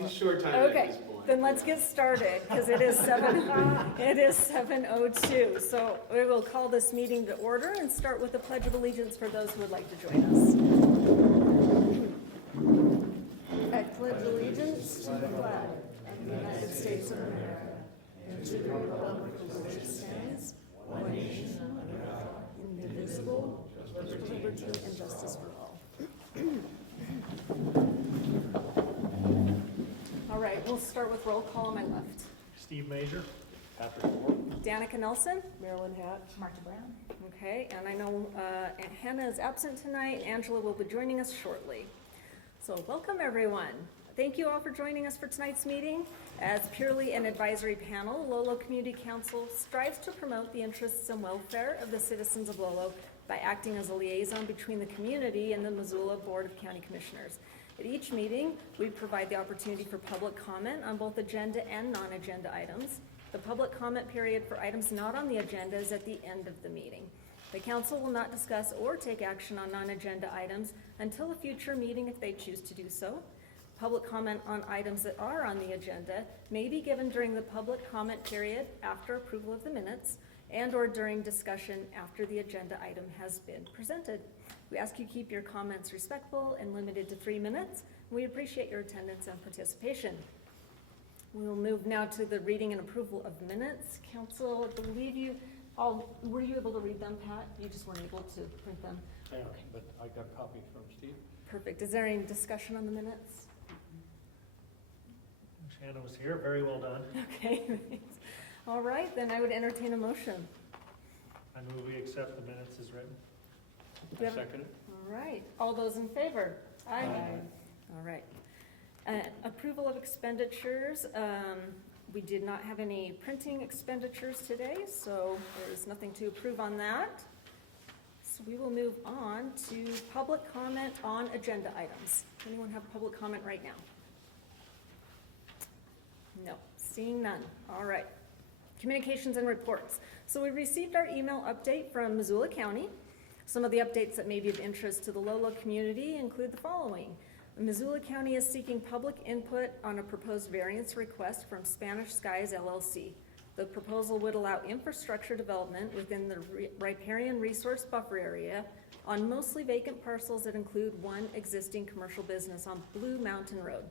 He's short-timing Okay, at this point. then let's get started, because it is 7:02. So we will call this meeting to order and start with the Pledge of Allegiance for those who would like to join us. I pledge allegiance to the flag of the United States of America and to the republic for which it stands, one nation under God, indivisible, with liberty and justice for all. All right, we'll start with roll call on my left. Steve Major. Patrick Moore. Danica Nelson. Marilyn Hatch. Martha Brown. Okay, and I know Aunt Hannah is absent tonight. Angela will be joining us shortly. So welcome, everyone. Thank you all for joining us for tonight's meeting. As purely an advisory panel, Lolo Community Council strives to promote the interests and welfare of the citizens of Lolo by acting as a liaison between the community and the Missoula Board of County Commissioners. At each meeting, we provide the opportunity for public comment on both agenda and non-agenda items. The public comment period for items not on the agenda is at the end of the meeting. The council will not discuss or take action on non-agenda items until a future meeting if they choose to do so. Public comment on items that are on the agenda may be given during the public comment period after approval of the minutes and or during discussion after the agenda item has been presented. We ask you keep your comments respectful and limited to 3 minutes. We appreciate your attendance and participation. We will move now to the reading and approval of minutes. Council, I believe were you able to read them, Pat? You just weren't able to print them? Yeah, but I got copies from Steve. Perfect. Is there any discussion on the minutes? Shannon was here, very well done. Okay, thanks. All right, then I would entertain a motion. I move we accept the minutes as written. Do you have- Second it. All right, all those in favor? Aye. All right. Approval of expenditures. We did not have any printing expenditures today, so there's nothing to approve on that. So we will move on to public comment on agenda items. Does anyone have public comment right now? No, seeing none. All right. Communications and reports. So we received our email update from Missoula County. Some of the updates that may be of interest to the Lolo community include the following. Missoula County is seeking public input on a proposed variance request from Spanish Skies LLC. The proposal would allow infrastructure development within the riparian resource buffer area on mostly vacant parcels that include one existing commercial business on Blue Mountain Road.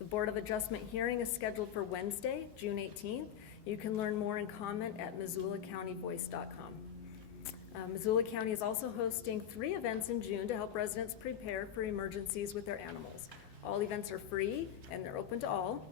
The Board of Adjustment hearing is scheduled for Wednesday, June 18th. You can learn more and comment at MissoulaCountyVoice.com. Missoula County is also hosting 3 events in June to help residents prepare for emergencies with their animals. All events are free and they're open to all.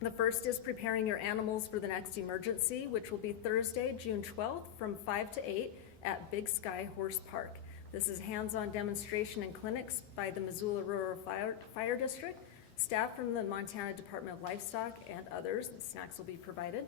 The first is preparing your animals for the next emergency, which will be Thursday, June 12th from 5 to 8 at Big Sky Horse Park. This is hands-on demonstration and clinics by the Missoula Rural Fire District, staff from the Montana Department of Livestock, and others. The snacks will be provided.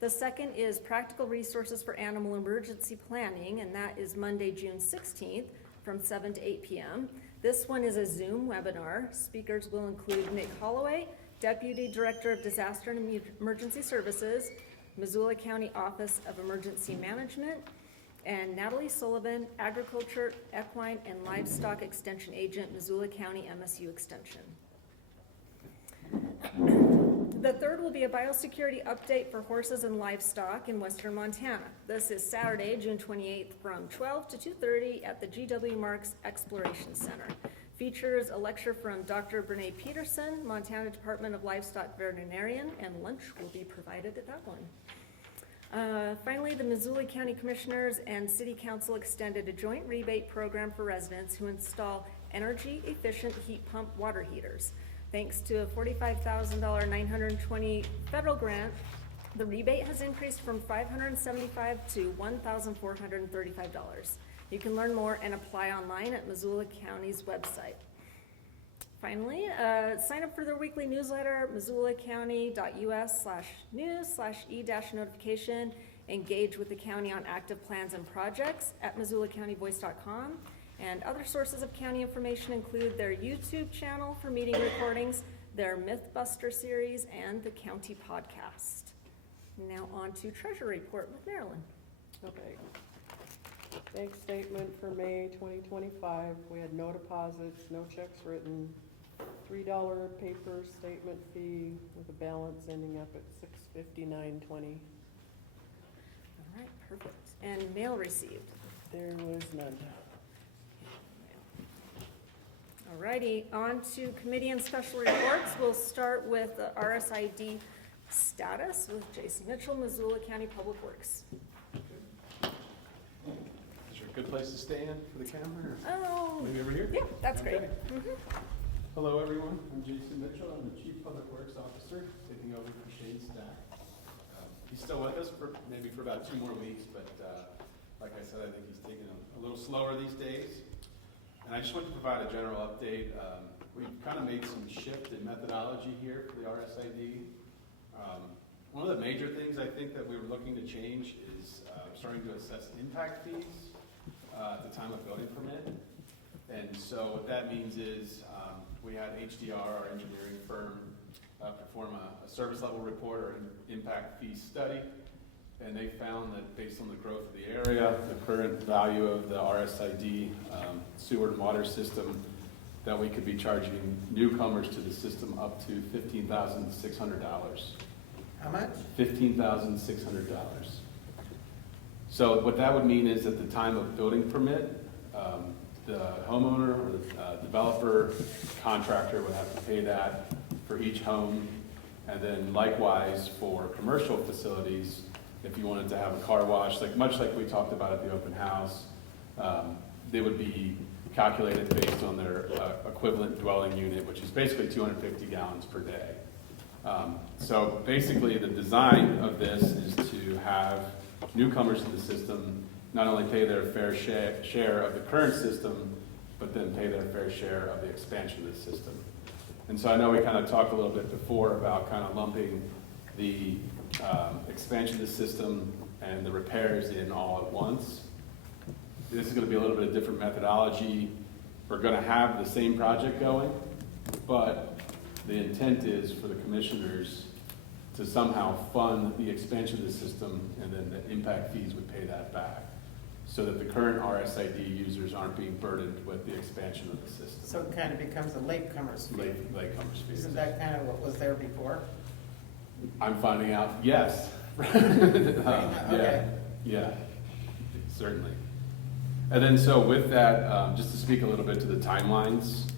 The second is practical resources for animal emergency planning, and that is Monday, June 16th from 7 to 8 p.m. This one is a Zoom webinar. Speakers will include Nick Holloway, Deputy Director of Disaster and Emergency Services, Missoula County Office of Emergency Management, and Natalie Sullivan, Agriculture, Equine, and Livestock Extension Agent, Missoula County MSU Extension. The third will be a biosecurity update for horses and livestock in western Montana. This is Saturday, June 28th from 12 to 2:30 at the GW Marks Exploration Center. Features a lecture from Dr. Brene Peterson, Montana Department of Livestock Veterinarian, and lunch will be provided at that one. Finally, the Missoula County Commissioners and City Council extended a joint rebate program for residents who install energy-efficient heat pump water heaters. Thanks to a $45,000 920 federal grant, the rebate has increased from $575 to $1,435. You can learn more and apply online at Missoula County's website. Finally, sign up for their weekly newsletter, missoulacounty.us/news/e-notification. Engage with the county on active plans and projects at MissoulaCountyVoice.com. And other sources of county information include their YouTube channel for meeting recordings, their Mythbuster series, and the county podcast. Now on to Treasury Report with Marilyn. Okay. Bank statement for May 2025. We had no deposits, no checks written, $3 paper statement statement fee with a balance ending up at $659.20. All right, perfect. And mail received. There was none. All righty, on to committee and special reports. We'll start with the RSID status with Jason Mitchell, Missoula County Public Works. Is there a good place to stand for the camera? Oh, Or maybe over here? yeah, that's great. Okay. Mhm. Hello, everyone. I'm Jason Mitchell. I'm the Chief Public Works Officer, taking over for Shane Stack. He's still with us for maybe for about 2 more weeks, but like I said, I think he's taking a little slower these days. And I just want to provide a general update. We've kind of made some shift in methodology here for the RSID. One of the major things I think that we were looking to change is starting to assess impact fees at the time of building permit. And so what that means is we had HDR, our engineering firm, perform a service level report or an impact fee study. And they found that based on the growth of the area, the current value of the RSID sewer and water system, that we could be charging newcomers to the system up to $15,600. How much? $15,600. So what that would mean is at the time of building permit, the homeowner or the developer, contractor would have to pay that for each home. And then likewise for commercial facilities, if you wanted to have a car wash, much like we talked about at the open house, they would be calculated based on their equivalent dwelling unit, which is basically 250 gallons per day. So basically the design of this is to have newcomers to the system not only pay their fair share of the current system, but then pay their fair share of the expansion of the system. And so I know we kind of talked a little bit before about kind of lumping the expansion of the system and the repairs in all at once. This is going to be a little bit of different methodology. We're going to have the same project going, but the intent is for the commissioners to somehow fund the expansion of the system, and then the impact fees would pay that back, so that the current RSID users aren't being burdened with the expansion of the system. So it kind of becomes a latecomers fee. Latecomers fees. Isn't that kind of what was there before? I'm finding out, yes. Okay. Yeah, certainly. And then so with that, just to speak a little bit to the timelines,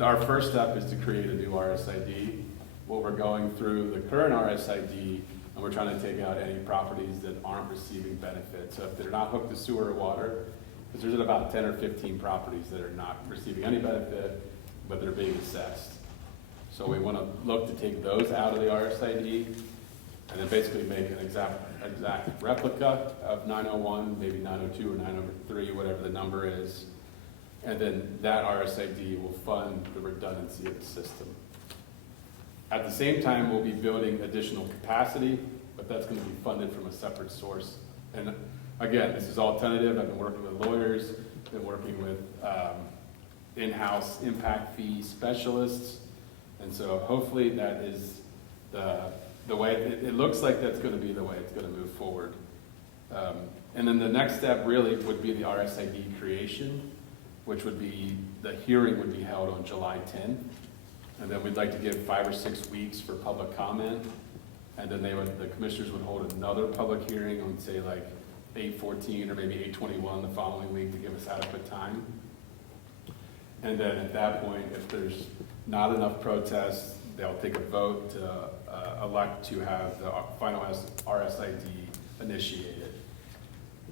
our first step is to create a new RSID. What we're going through the current RSID, and we're trying to take out any properties that aren't receiving benefits. So if they're not hooked to sewer or water, because there's about 10 or 15 properties that are not receiving any benefit, but they're being assessed. So we want to look to take those out of the RSID, and then basically make an exact replica of 901, maybe 902 or 903, whatever the number is. And then that RSID will fund the redundancy of the system. At the same time, we'll be building additional capacity, but that's going to be funded from a separate source. And again, this is all tentative. I've been working with lawyers, been working with in-house impact fee specialists. And so hopefully that is the way, it looks like that's going to be the way it's going to move forward. And then the next step really would be the RSID creation, which would be, the hearing would be held on July 10th. And then we'd like to give 5 or 6 weeks for public comment. And then the commissioners would hold another public hearing on, say, like 8/14 or maybe 8/21 the following week to give us adequate time. And then at that point, if there's not enough protests, they'll take a vote to elect to have the final RSID initiated.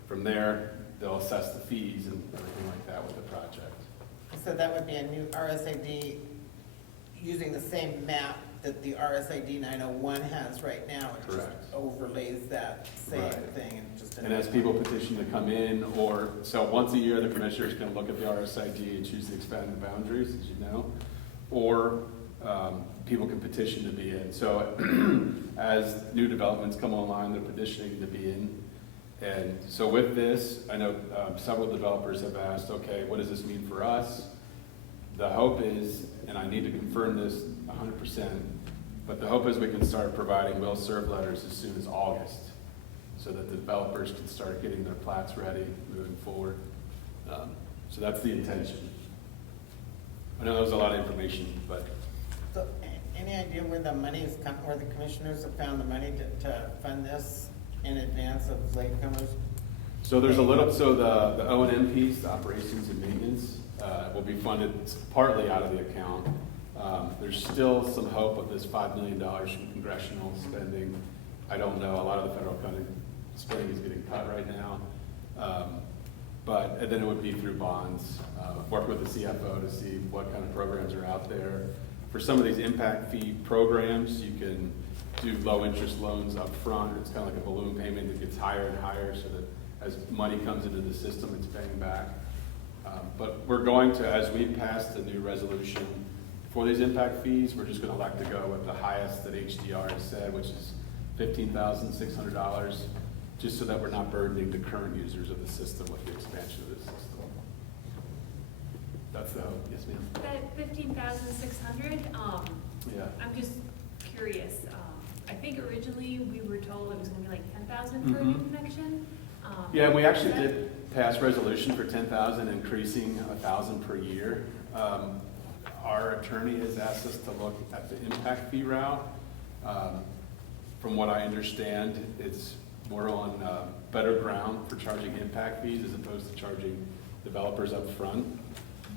From there, they'll assess the fees and everything like that with the project. So that would be a new RSID using the same map that the RSID 901 has right now. It just Correct. overlays that same Right. thing and just. And as people petition to come in, or, so once a year, the commissioners can look at the RSID and choose to expand the boundaries, as you know, or people can petition to be in. So as new developments come online, they're petitioning to be in. And so with this, I know several developers have asked, okay, what does this mean for us? The hope is, and I need to confirm this 100%, but the hope is we can start providing will serve letters as soon as August, so that the developers can start getting their plats ready, moving forward. So that's the intention. I know that was a lot of information, but So any idea where the money is, where the commissioners have found the money to fund this in advance of latecomers? So there's a little, so the O&M piece, the operations and maintenance, will be funded partly out of the account. There's still some hope of this $5 million from congressional spending. I don't know, a lot of the federal spending is getting cut right now. And then it would be through bonds, work with the CFO to see what kind of programs are out there. For some of these impact fee programs, you can do low interest loans up front. It's kind of like a balloon payment that gets higher and higher so that as money comes into the system, it's paying back. But we're going to, as we pass the new resolution for these impact fees, we're just going to elect to go with the highest that HDR has said, which is $15,600, just so that we're not burdening the current users of the system with the expansion of this system. That's the hope. Yes, ma'am. That 15,600, Yeah. I'm just curious. I think originally we were told it was gonna be like 10,000 for a new connection. Yeah, we actually did pass resolution for 10,000, increasing 1,000 per year. Our attorney has asked us to look at the impact fee route. From what I understand, it's more on better ground for charging impact fees as opposed to charging developers up front.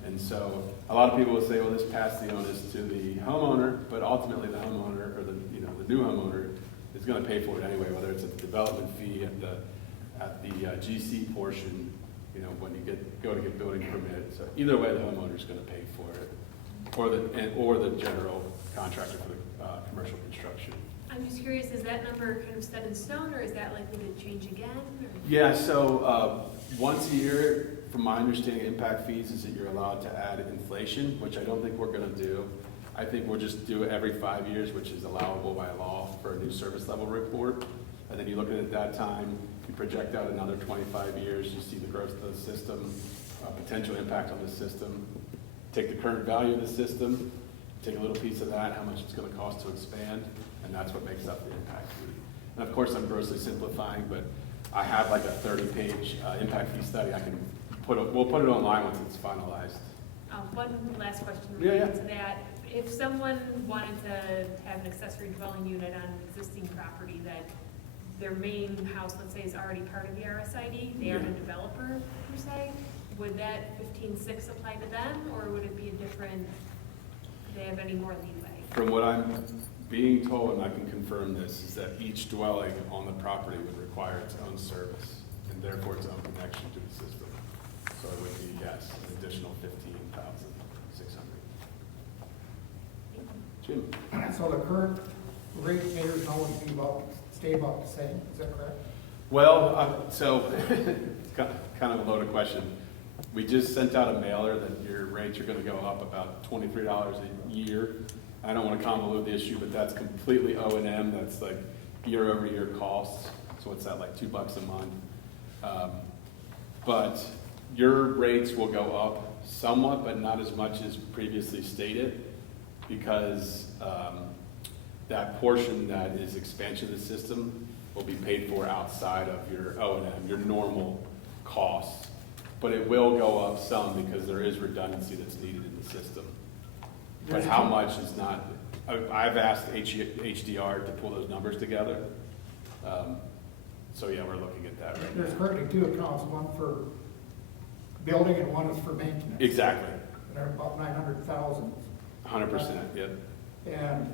And so a lot of people will say, well, this passed the onus to the homeowner, but ultimately the homeowner or the new homeowner is going to pay for it anyway, whether it's at the development fee at the GC portion, when you go to get building permit. So either way, the homeowner is going to pay for it, or the general contractor for the commercial construction. I'm just curious, is that number kind of set in stone, or is that likely to change again? Or? Yeah, so once a year, from my understanding, impact fees is that you're allowed to add inflation, which I don't think we're going to do. I think we'll just do it every 5 years, which is allowable by law for a new service level report. And then you look at it at that time, you project out another 25 years, you see the growth of the system, potential impact on the system, take the current value of the system, take a little piece of that, how much it's going to cost to expand, and that's what makes up the impact fee. And of course, I'm grossly simplifying, but I have like a 30-page impact fee study. We'll put it online once it's finalized. One last question Yeah, related yeah. to that. If someone wanted to have an accessory dwelling unit on an existing property that their main house, let's say, is already part of the RSID, they aren't a developer per se, would that 15.6 apply to them, or would it be a different, do they have any more leeway? From what I'm being told, and I can confirm this, is that each dwelling on the property would require its own service, and therefore its own connection to the system. So it would be, yes, an additional 15,600. Jim? So the current rate payers now would be stay about the same, is that correct? Well, so it's kind of a loaded question. We just sent out a mailer that your rates are going to go up about $23 a year. I don't want to convolute the issue, but that's completely O&M. That's like year-over-year costs. So what's that, like $2 a month? But your rates will go up somewhat, but not as much as previously stated, because that portion that is expansion of the system will be paid for outside of your O&M, your normal costs. But it will go up some because there is redundancy that's needed in the system. But how much is not, I've asked HDR to pull those numbers together. So yeah, we're looking at that right now. There's currently two accounts, one for building and one is for maintenance. Exactly, And they're about 900,000. 100%, yep. And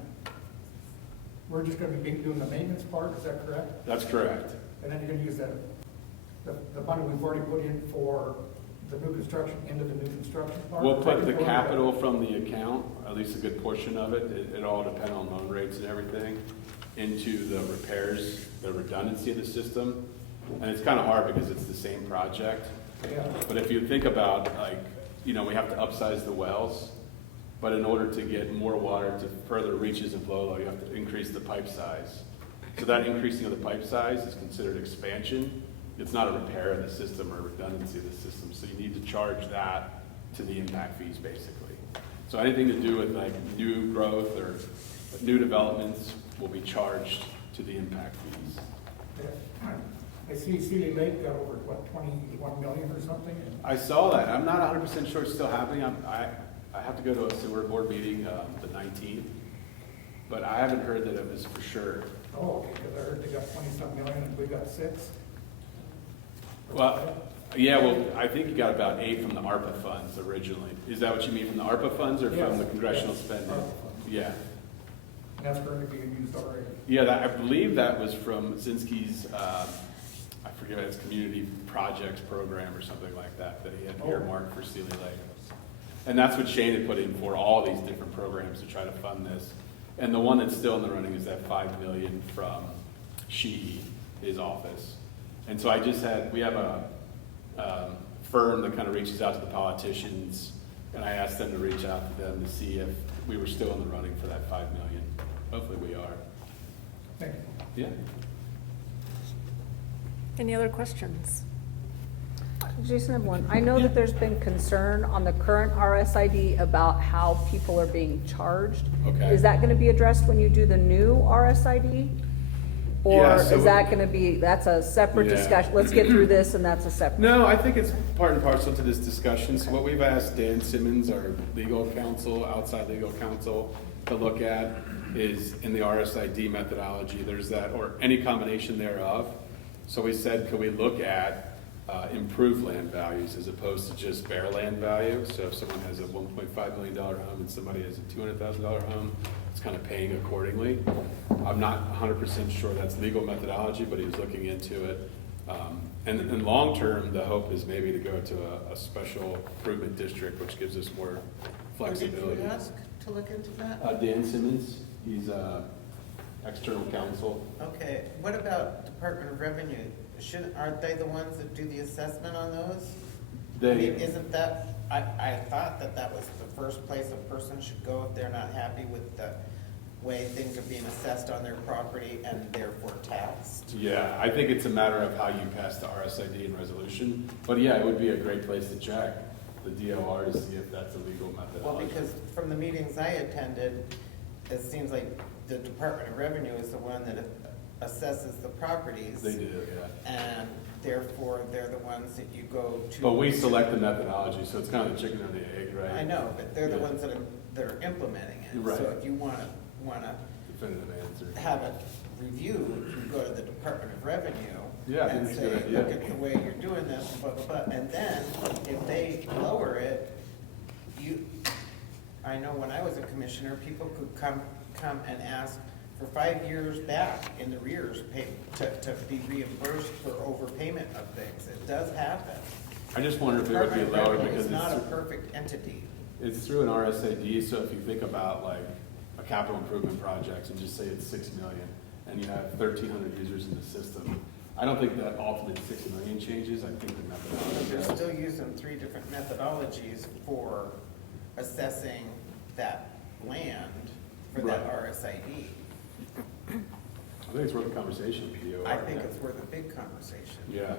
we're just gonna be doing the maintenance part, is that correct? That's correct. And then you're gonna use the money we've already put in for the new construction, into the new construction part? We'll put the capital from the account, at least a good portion of it, it all depends on loan rates and everything, into the repairs, the redundancy of the system. And it's kind of hard because it's the same project. Yeah. But if you think about, we have to upsize the wells, but in order to get more water to further reaches and flow low, you have to increase the pipe size. So that increasing of the pipe size is considered expansion. It's not a repair of the system or redundancy of the system, so you need to charge that to the impact fees, basically. So anything to do with new growth or new developments will be charged to the impact fees. Yeah. I see Sealy Lake got over, 21 million or something? I saw that. I'm not 100% sure it's still happening. I have to go to a sewer board meeting the 19th, but I haven't heard that it was for sure. Oh, okay, because I heard they got 20-some million and we got 6. Well, yeah, well, I think you got about 8 from the ARPA funds originally. Is that what you mean, from the ARPA funds or from Yes, the congressional yes, spending? ARPA funds. Yeah. And that's currently being used already. Yeah, I believe that was from Zinsky's, I forget, it's community projects program or something like that, that he had Oh. earmarked for Sealy Lake. And that's what Shane had put in for all these different programs to try to fund this. And the one that's still in the running is that 5 million from Sheehy, his office. And so we have a firm that kind of reaches out to the politicians, and I asked them to reach out to them to see if we were still in the running for that 5 million. Hopefully we are. Thank you. Yeah. Any other questions? Jason, I have one. I know that there's been concern on the current RSID about how people are being charged. Okay. Is that gonna be addressed when you do the new RSID? Or Yeah, so- is that gonna be, that's a separate Yeah. discussion? Let's get through this and that's a separate. No, I think it's part and parcel to this discussion. So what we've asked Dan Simmons, our legal counsel, outside legal counsel, to look at is in the RSID methodology, there's that, or any combination thereof. So we said, could we look at improved land values as opposed to just bare land value? So if someone has a $1.5 million home and somebody has a $200,000 home, it's kind of paying accordingly. I'm not 100% sure that's legal methodology, but he was looking into it. And in long term, the hope is maybe to go to a special improvement district, which gives us more Or did flexibility. you ask to look into that? Dan Simmons, he's external counsel. Okay, what about Department of Revenue? Aren't they the ones that do the assessment on those? I mean, isn't that, I thought that was the first place a person should go if they're not happy with the way things are being assessed on their property and therefore taxed? Yeah, I think it's a matter of how you pass the RSID and resolution. But yeah, it would be a great place to check the DOR to see if that's a legal methodology. Well, because from the meetings I attended, it seems like the Department of Revenue is the one that assesses the properties. They do, yeah. And therefore, they're the ones that you go to. But we select the methodology, so it's kind of the chicken or the egg, right? I know, but they're the Yeah. ones that are implementing it. Right. So if you wanna Definitive answer. have it reviewed, you go to the Department of Revenue. Yeah, I And think it's a say, good idea. look at the way you're doing this, blah, blah, blah. And then, if they lower it, I know when I was a commissioner, people could come and ask for 5 years back in the rears, to be reimbursed for overpayment of things. It does happen. I just wonder if it would be Department of lower Revenue because is not a it's, perfect entity. it's through an RSID, so if you think about like a capital improvement project and just say it's 6 million and you have 1,300 users in the system, I don't think that ultimate 6 million changes. I think the methodology They're does. still using 3 different methodologies for assessing that land for that Right. RSID. I think it's worth a conversation with you. I think it's worth a big conversation. Yeah,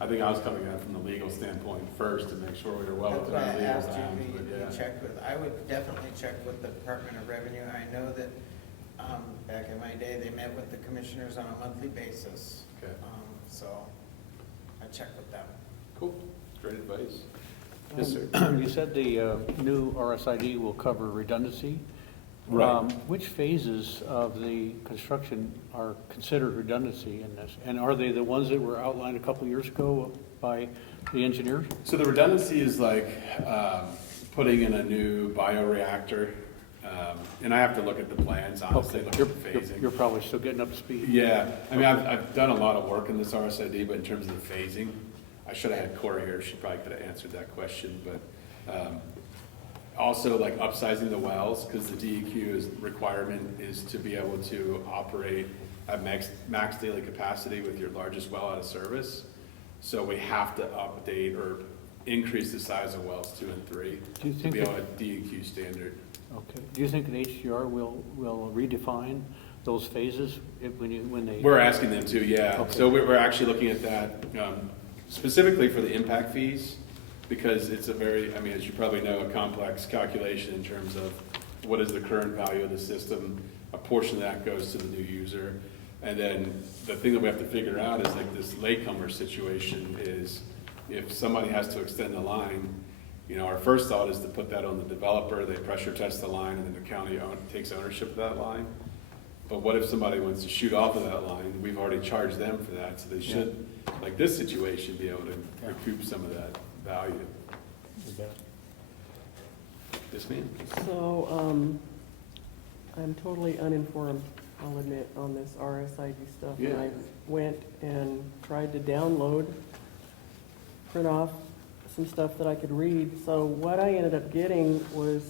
I think I was coming at it from the legal standpoint first to make sure we were well That's within why our I legal asked bounds, you but to yeah. be checked with. I would definitely check with the Department of Revenue. I know that, back in my day, they met with the commissioners on a monthly basis. Okay. So I checked with them. Cool, great advice. Yes, sir. You said the new RSID will cover redundancy. Right. Which phases of the construction are considered redundancy in this? And are they the ones that were outlined a couple years ago by the engineers? So the redundancy is like putting in a new bioreactor, and I have to look at the plans, honestly, Okay. look at the phasing. You're probably still getting up to speed. Yeah, I mean, I've done a lot of work in this RSID, but in terms of the phasing, I should have had Cora here, she probably could have answered that question, but also like upsizing the wells, because the DEQ's requirement is to be able to operate at max daily capacity with your largest well out of service. So we have to update or increase the size of wells 2 and 3 Do you to think be that- on a DEQ standard. Okay. Do you think an HDR will redefine those phases when they? We're asking them to, yeah. Okay. So we're actually looking at that specifically for the impact fees, because it's a very, I mean, as you probably know, a complex calculation in terms of what is the current value of the system. A portion of that goes to the new user. And then the thing that we have to figure out is like this latecomer situation is if somebody has to extend the line Our first thought is to put that on the developer, they pressure test the line, and then the county takes ownership of that line. But what if somebody wants to shoot off of that line? We've already charged them for that, so they should, like this situation, be able to recoup some of that value. Yes, ma'am? So, I'm totally uninformed, I'll admit, on this RSID stuff. Yeah. And I went and tried to download, print off some stuff that I could read. So what I ended up getting was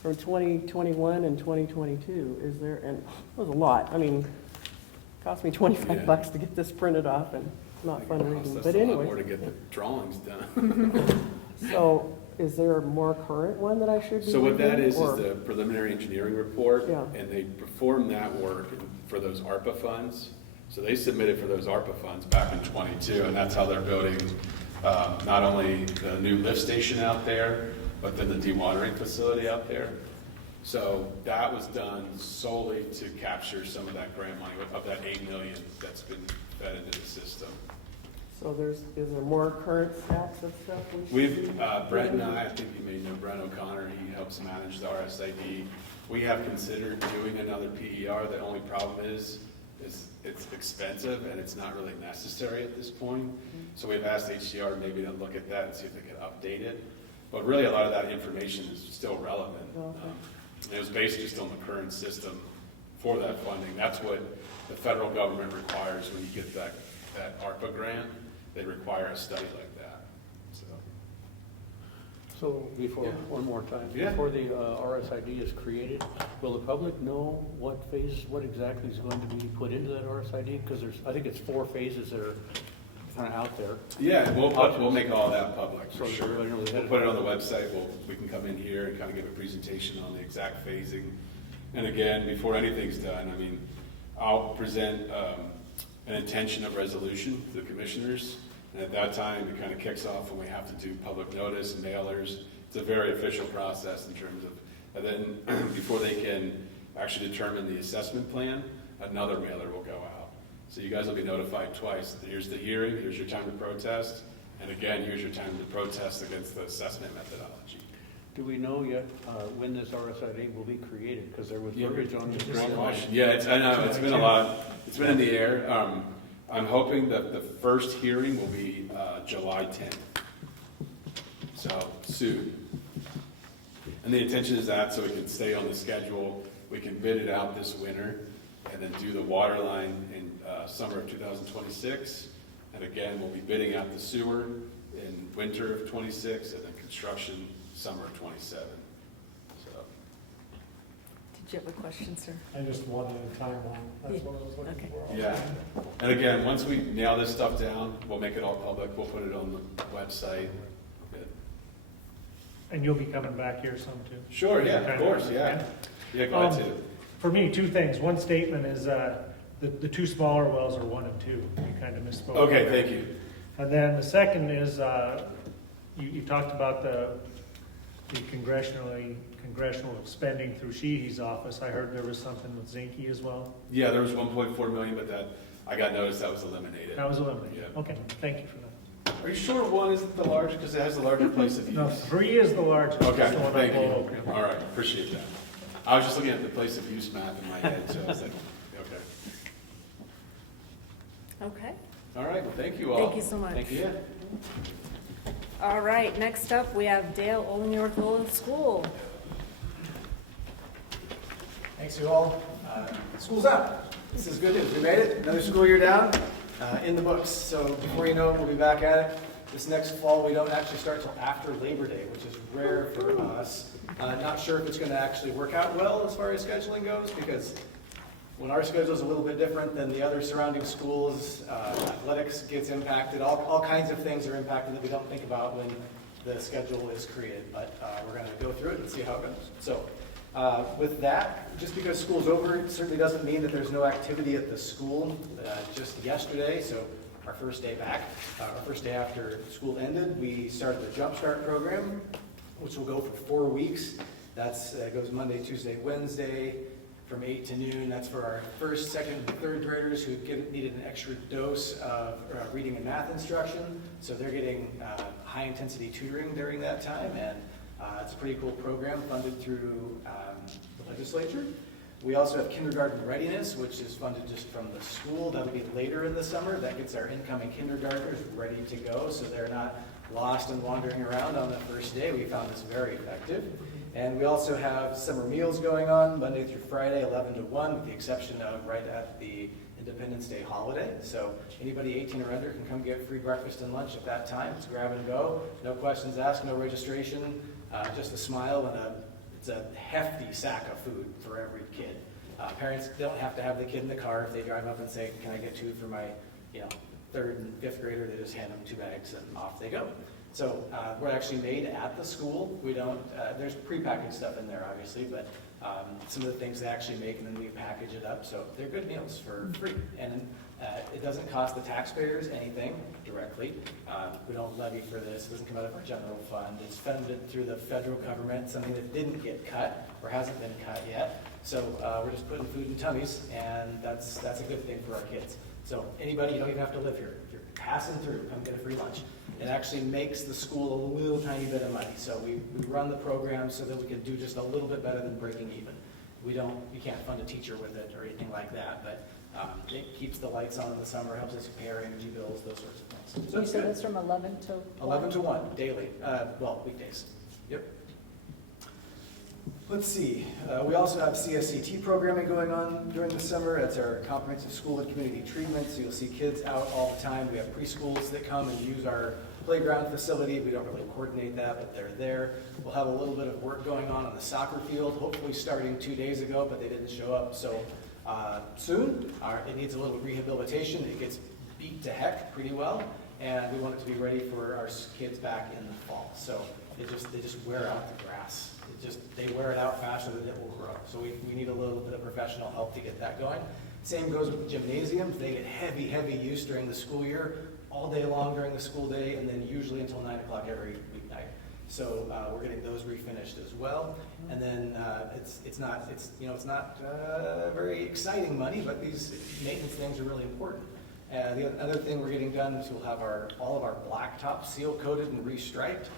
from 2021 and 2022. Is there, and it was a lot. I mean, it cost me Yeah. $25 to get this printed off, and it's not fun It costs reading. us But a lot anyway, more to get the drawings done. so is there a more current one that I should be So what that reading, is or- the preliminary engineering report, Yeah. and they perform that work for those ARPA funds. So they submitted for those ARPA funds back in '22, and that's how they're building not only the new lift station out there, but then the dewatering facility out there. So that was done solely to capture some of that grant money, of that $8 million that's been fed into the system. So is there more current stats of stuff? we should We've, be Brett and reading? I think you may know Brent O'Connor, he helps manage the RSID. We have considered doing another PER, the only problem is it's expensive and it's not really necessary at this point. So we've asked HCR maybe to look at that and see if they could update it. But really, a lot of that information is still relevant. Okay. It was based just on the current system for that funding. That's what the federal government requires when you get that ARPA grant. They require a study like that, so. So before, one more time, Yeah. before the RSID is created, will the public know what exactly is going to be put into that RSID? Because I think it's 4 phases that are kind of out there. Yeah, we'll make all that public, for So sure. everybody knows ahead We'll of put it time. on the website, we can come in here and kind of give a presentation on the exact phasing. And again, before anything's done, I mean, I'll present an intention of resolution to the commissioners. And at that time, it kind of kicks off when we have to do public notice and mailers. It's a very official process in terms of, and then before they can actually determine the assessment plan, another mailer will go out. So you guys will be notified twice. Here's the hearing, here's your time to protest, and again, here's your time to protest against the assessment methodology. Do we know yet when this RSID will be created? Because there was verbiage on this. Great question. Yeah, I know, it's been a lot, it's been in the air. I'm hoping that the first hearing will be July 10th. So, soon. And the intention is that so it can stay on the schedule, we can bid it out this winter, and then do the water line in summer of 2026. And again, we'll be bidding out the sewer in winter of '26, and then construction summer of '27. So, Did you have a question, sir? I just wanted a timeline, that's what I was looking Okay. for. yeah. And again, once we nail this stuff down, we'll make it all public, we'll put it on the website. Good. And you'll be coming back here some too? Sure, yeah, of course, yeah. Yeah, glad to. For me, 2 things. One statement is the 2 smaller wells are 1 and 2. You kind of misspoke. Okay, thank you. And then the second is, you talked about the congressional spending through Sheehy's office. I heard there was something with Zinke as well. Yeah, there was 1.4 million, but I got notice that was eliminated. That was eliminated. Yeah. Okay, thank you for that. Are you sure 1 isn't the largest, because it has the larger place of use? No, 3 is the largest. Okay, That's the one I thank pulled you. up. All right, appreciate that. I was just looking at the place of use map in my head, so I was like, okay. Okay, All right, well, thank you all. thank you so much. Thank you. Yeah. All right, next up, we have Dale Olenyorth School. Thanks you all. School's out. This is good news. We made it. Another school year down, in the books. So before you know it, we'll be back at it. This next fall, we don't actually start till after Labor Day, which is rare for us. Not sure if it's going to actually work out well as far as scheduling goes, because when our schedule is a little bit different than the other surrounding schools, athletics gets impacted. All kinds of things are impacted that we don't think about when the schedule is created. But we're going to go through it and see how it goes. So with that, just because school's over, it certainly doesn't mean that there's no activity at the school. Just yesterday, so our first day back, our first day after school ended, we started the Jump Start program, which will go for 4 weeks. That's goes Monday, Tuesday, Wednesday, from 8 to noon. That's for our first, second, and third graders who needed an extra dose of reading and math instruction. So they're getting high-intensity tutoring during that time, and it's a pretty cool program funded through the legislature. We also have kindergarten readiness, which is funded just from the school. That'll be later in the summer. That gets our incoming kindergartners ready to go, so they're not lost and wandering around on the first day. We found this very effective. And we also have summer meals going on Monday through Friday, 11 to 1, with the exception of right at the Independence Day holiday. So anybody 18 or under can come get free breakfast and lunch at that time. It's grab and go. No questions asked, no registration, just a smile, and it's a hefty sack of food for every kid. Parents don't have to have the kid in the car. If they drive up and say, can I get 2 for my third and fifth grader, they just hand them 2 bags and off they go. So we're actually made at the school. We don't, there's prepackaged stuff in there obviously, but some of the things they actually make, and then we package it up. So they're good meals for free. And it doesn't cost the taxpayers anything directly. We don't levy for this. It doesn't come out of our general fund. It's funded through the federal government, something that didn't get cut or hasn't been cut yet. So we're just putting food in tummies, and that's a good thing for our kids. So anybody, you don't even have to live here. If you're passing through, come get a free lunch. It actually makes the school a little tiny bit of money. So we run the program so that we can do just a little bit better than breaking even. You can't fund a teacher with it or anything like that, but it keeps the lights on in the summer, helps us pay our energy bills, those sorts of things. So You said it's from 11 to 11 to 1 daily, weekdays. Yep. Let's see. We also have CSCT programming going on during the summer. That's our comprehensive school and community treatment. So you'll see kids out all the time. We have preschools that come and use our playground facility. We don't really coordinate that, but they're there. We'll have a little bit of work going on the soccer field, hopefully starting 2 days ago, but they didn't show up. So soon, it needs a little rehabilitation. It gets beat to heck pretty well, and we want it to be ready for our kids back in the fall. So they just wear out the grass. They wear it out faster than it will grow. So we need a little bit of professional help to get that going. Same goes with the gymnasiums. They get heavy use during the school year, all day long during the school day, and then usually until 9 o'clock every weeknight. So we're getting those refinished as well. And then it's not very exciting money, but these maintenance things are really important. The other thing we're getting done is we'll have all of our blacktop seal coated and restriped.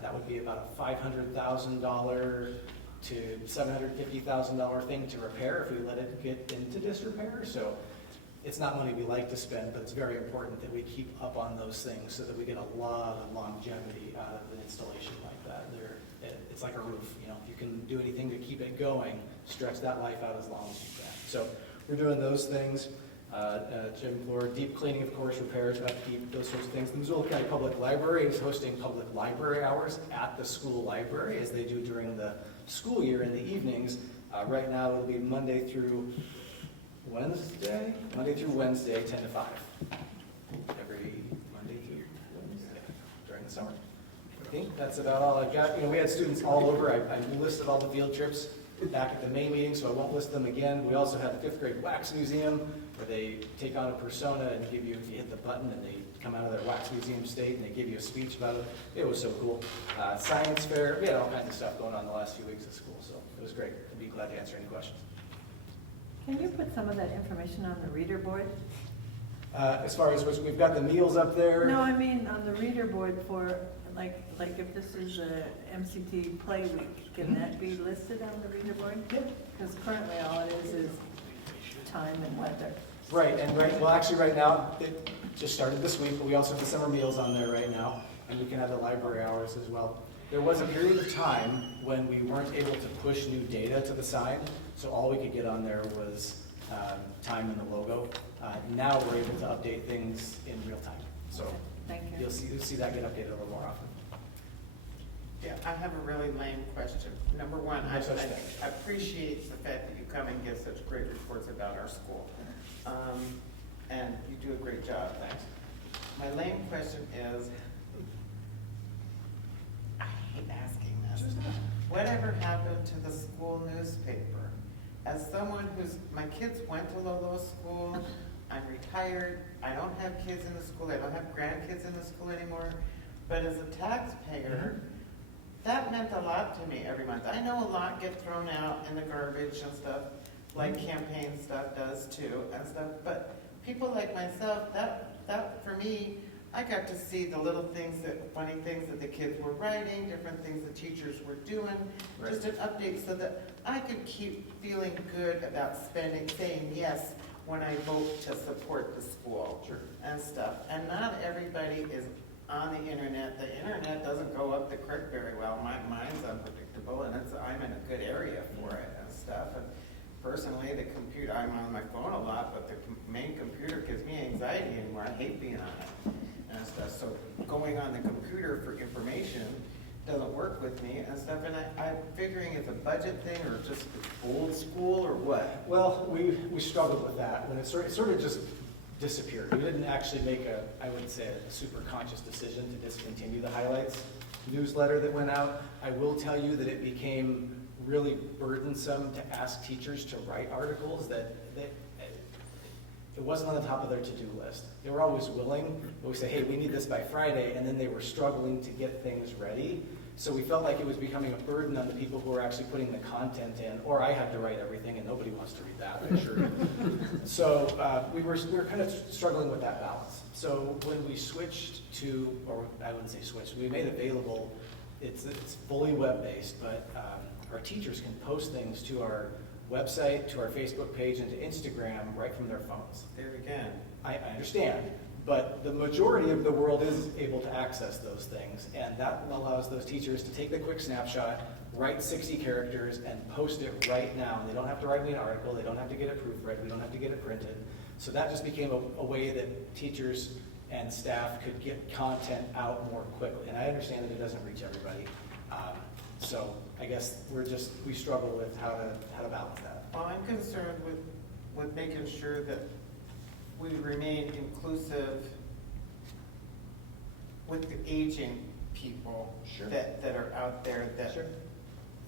That would be about a $500,000 to $750,000 thing to repair if we let it get into disrepair. So it's not money we like to spend, but it's very important that we keep up on those things so that we get a lot of longevity out of an installation like that. It's like a roof. If you can do anything to keep it going, stretch that life out as long as you can. So we're doing those things. Gym floor, deep cleaning, of course, repairs, upkeep, those sorts of things. The Missoula County Public Library is hosting public library hours at the school library, as they do during the school year in the evenings. Right now, it'll be Monday through Wednesday, 10 to 5. Every Monday through Wednesday during the summer. I think that's about all I've got. We had students all over. I listed all the field trips back at the May meeting, so I won't list them again. We also had the 5th grade wax museum, where they take on a persona and give you, if you hit the button, and they come out of their wax museum state and they give you a speech about it. It was so cool. Science fair, we had all kinds of stuff going on the last few weeks at school, so it was great. I'd be glad to answer any questions. Can you put some of that information on the reader board? As far as we've got the meals up there. No, I mean on the reader board for, like if this is a MCT Play Week, can that be listed on the reader board? Because currently all it is time and weather. Right, actually right now, it just started this week, but we also have the summer meals on there right now, and we can have the library hours as well. There was a period of time when we weren't able to push new data to the side, so all we could get on there was time and the logo. Now we're able to update things in real time. So Thank you. you'll see that get updated a little more often. Yeah, I have a really lame question. Number one, I No such thing. appreciate the fact that you come and give such great reports about our school. And you do a great job. Thanks. My lame question is, I hate asking this. Whatever happened to the school newspaper? As someone my kids went to Lolo School, I'm retired, I don't have kids in the school, I don't have grandkids in the school anymore, but as a taxpayer, that meant a lot to me every month. I know a lot get thrown out in the garbage and stuff, like campaign stuff does too and stuff, but people like myself, that for me, I got to see the little things funny things that the kids were writing, different things the teachers were doing, just an update so that I could keep feeling good about saying yes when I vote to support the school and stuff. And not everybody is on the internet. The internet doesn't go up the creek very well. Mine's unpredictable, and I'm in a good area for it and stuff. And personally, the computer, I'm on my phone a lot, but the main computer gives me anxiety anymore. I hate being on it and stuff. So going on the computer for information doesn't work with me and stuff. And I'm figuring it's a budget thing or just old school or what? Well, we struggled with that when it sort of just disappeared. We didn't actually make I wouldn't say a super conscious decision to discontinue the highlights newsletter that went out. I will tell you that it became really burdensome to ask teachers to write articles that it wasn't on the top of their to-do list. They were always willing, but we say, hey, we need this by Friday, and then they were struggling to get things ready. So we felt like it was becoming a burden on the people who were actually putting the content in, or I had to write everything, and nobody wants to read that, I'm sure. So we were kind of struggling with that balance. So when we switched to, or I wouldn't say switched, we made available, it's fully web-based, but our teachers can post things to our website, to our Facebook page, and to Instagram right from their phones. There again. I understand, but the majority of the world is able to access those things, and that allows those teachers to take the quick snapshot, write 60 characters, and post it right now. And they don't have to write me an article, they don't have to get it proofread, we don't have to get it printed. So that just became a way that teachers and staff could get content out more quickly. And I understand that it doesn't reach everybody. So I guess we struggle with how to balance that. Well, I'm concerned with making sure that we remain inclusive with the aging people that are out there that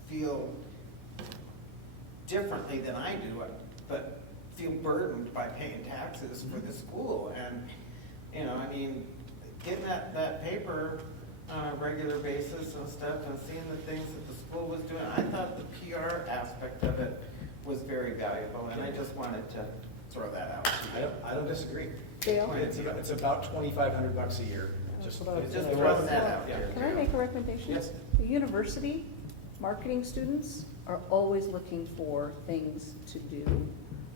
feel differently than I do, but feel burdened by paying taxes for the school. And, I mean, getting that paper on a regular basis and stuff and seeing the things that the school was doing, I thought the PR aspect of it was very valuable, and I just wanted to throw that out. I don't disagree. Dale? It's about $2,500 a year. Just throwing that out there. Can I make a recommendation? Yes. The university marketing students are always looking for things to do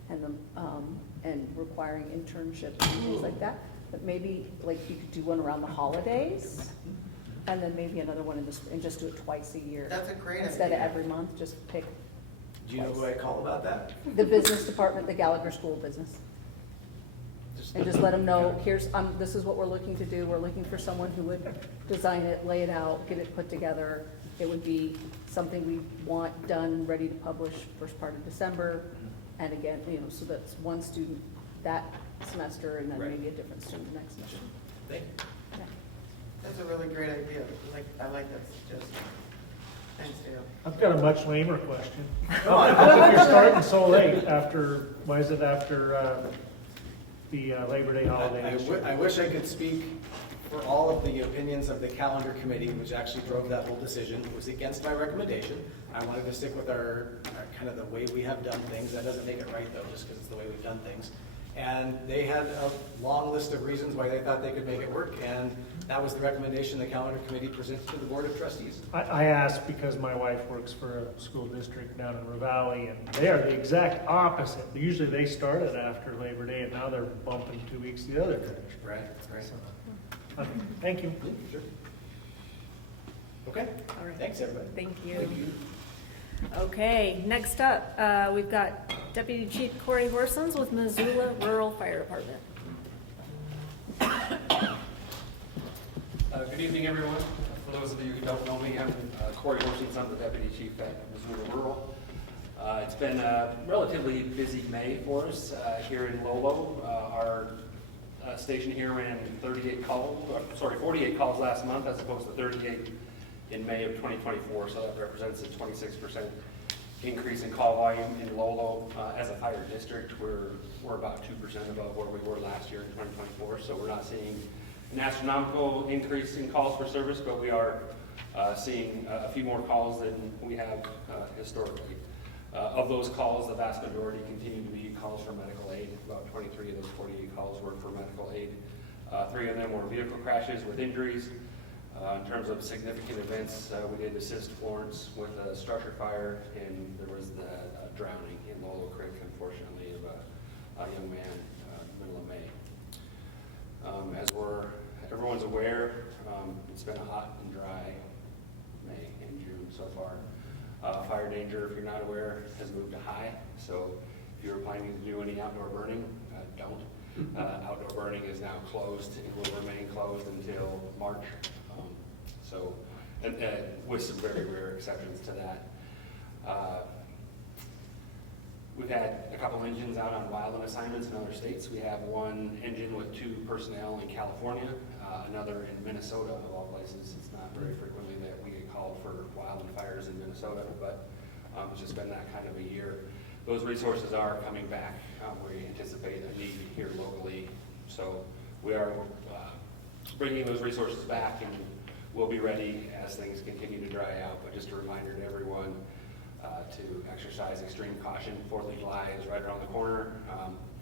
and requiring internships and things like that. But maybe like you could do one around the holidays and then maybe another one and just do it twice a year. That's a great Instead idea. of every month, just pick Do you know who I call about that? the business department, the Gallagher School of Business. And just let them know, this is what we're looking to do. We're looking for someone who would design it, lay it out, get it put together. It would be something we want done, ready to publish first part of December. And again, so that's one student that semester and then maybe a different student next semester. Thank you. Yeah. That's a really great idea. I like that suggestion. Thanks, Dale. I've got a much lamer question. How come you're starting so late why is it after the Labor Day holiday? I wish I could speak for all of the opinions of the calendar committee, which actually drove that whole decision. It was against my recommendation. I wanted to stick with our kind of the way we have done things. That doesn't make it right though, just because it's the way we've done things. And they had a long list of reasons why they thought they could make it work, and that was the recommendation the calendar committee presented to the Board of Trustees. I asked because my wife works for a school district down in Ravalli, and they are the exact opposite. Usually they started after Labor Day, and now they're bumping 2 weeks the other direction. Right. So, thank you. Sure. Okay. All right. Thanks, everybody. Thank you. Okay, next up, we've got Deputy Chief Corey Horsons with Missoula Rural Fire Department. Good evening, everyone. For those of you who don't know me, I'm Corey Horsons. I'm the Deputy Chief at Missoula Rural. It's been a relatively busy May for us here in Lolo. Our station here ran 48 calls last month as opposed to 38 in May of 2024, so that represents a 26% increase in call volume in Lolo. As a fire district, we're about 2% above where we were last year in 2024, so we're not seeing an astronomical increase in calls for service, but we are seeing a few more calls than we have historically. Of those calls, the vast majority continue to be calls for medical aid. About 23 of those 48 calls were for medical aid. 3 of them were vehicle crashes with injuries. In terms of significant events, we did assist Florence with a structure fire, and there was the drowning in Lolo Creek, unfortunately, of a young man middle of May. As everyone's aware, it's been a hot and dry May and June so far. Fire danger, if you're not aware, has moved to high. So if you're planning to do any outdoor burning, don't. Outdoor burning is now closed and will remain closed until March. And with some very rare exceptions to that. We've had a couple engines out on wildland assignments in other states. We have 1 engine with 2 personnel in California, another in Minnesota, of all places. It's not very frequently that we get called for wildland fires in Minnesota, but it's just been that kind of a year. Those resources are coming back. We anticipate a need here locally. So we are bringing those resources back, and we'll be ready as things continue to dry out. But just a reminder to everyone to exercise extreme caution. 4th of July is right around the corner.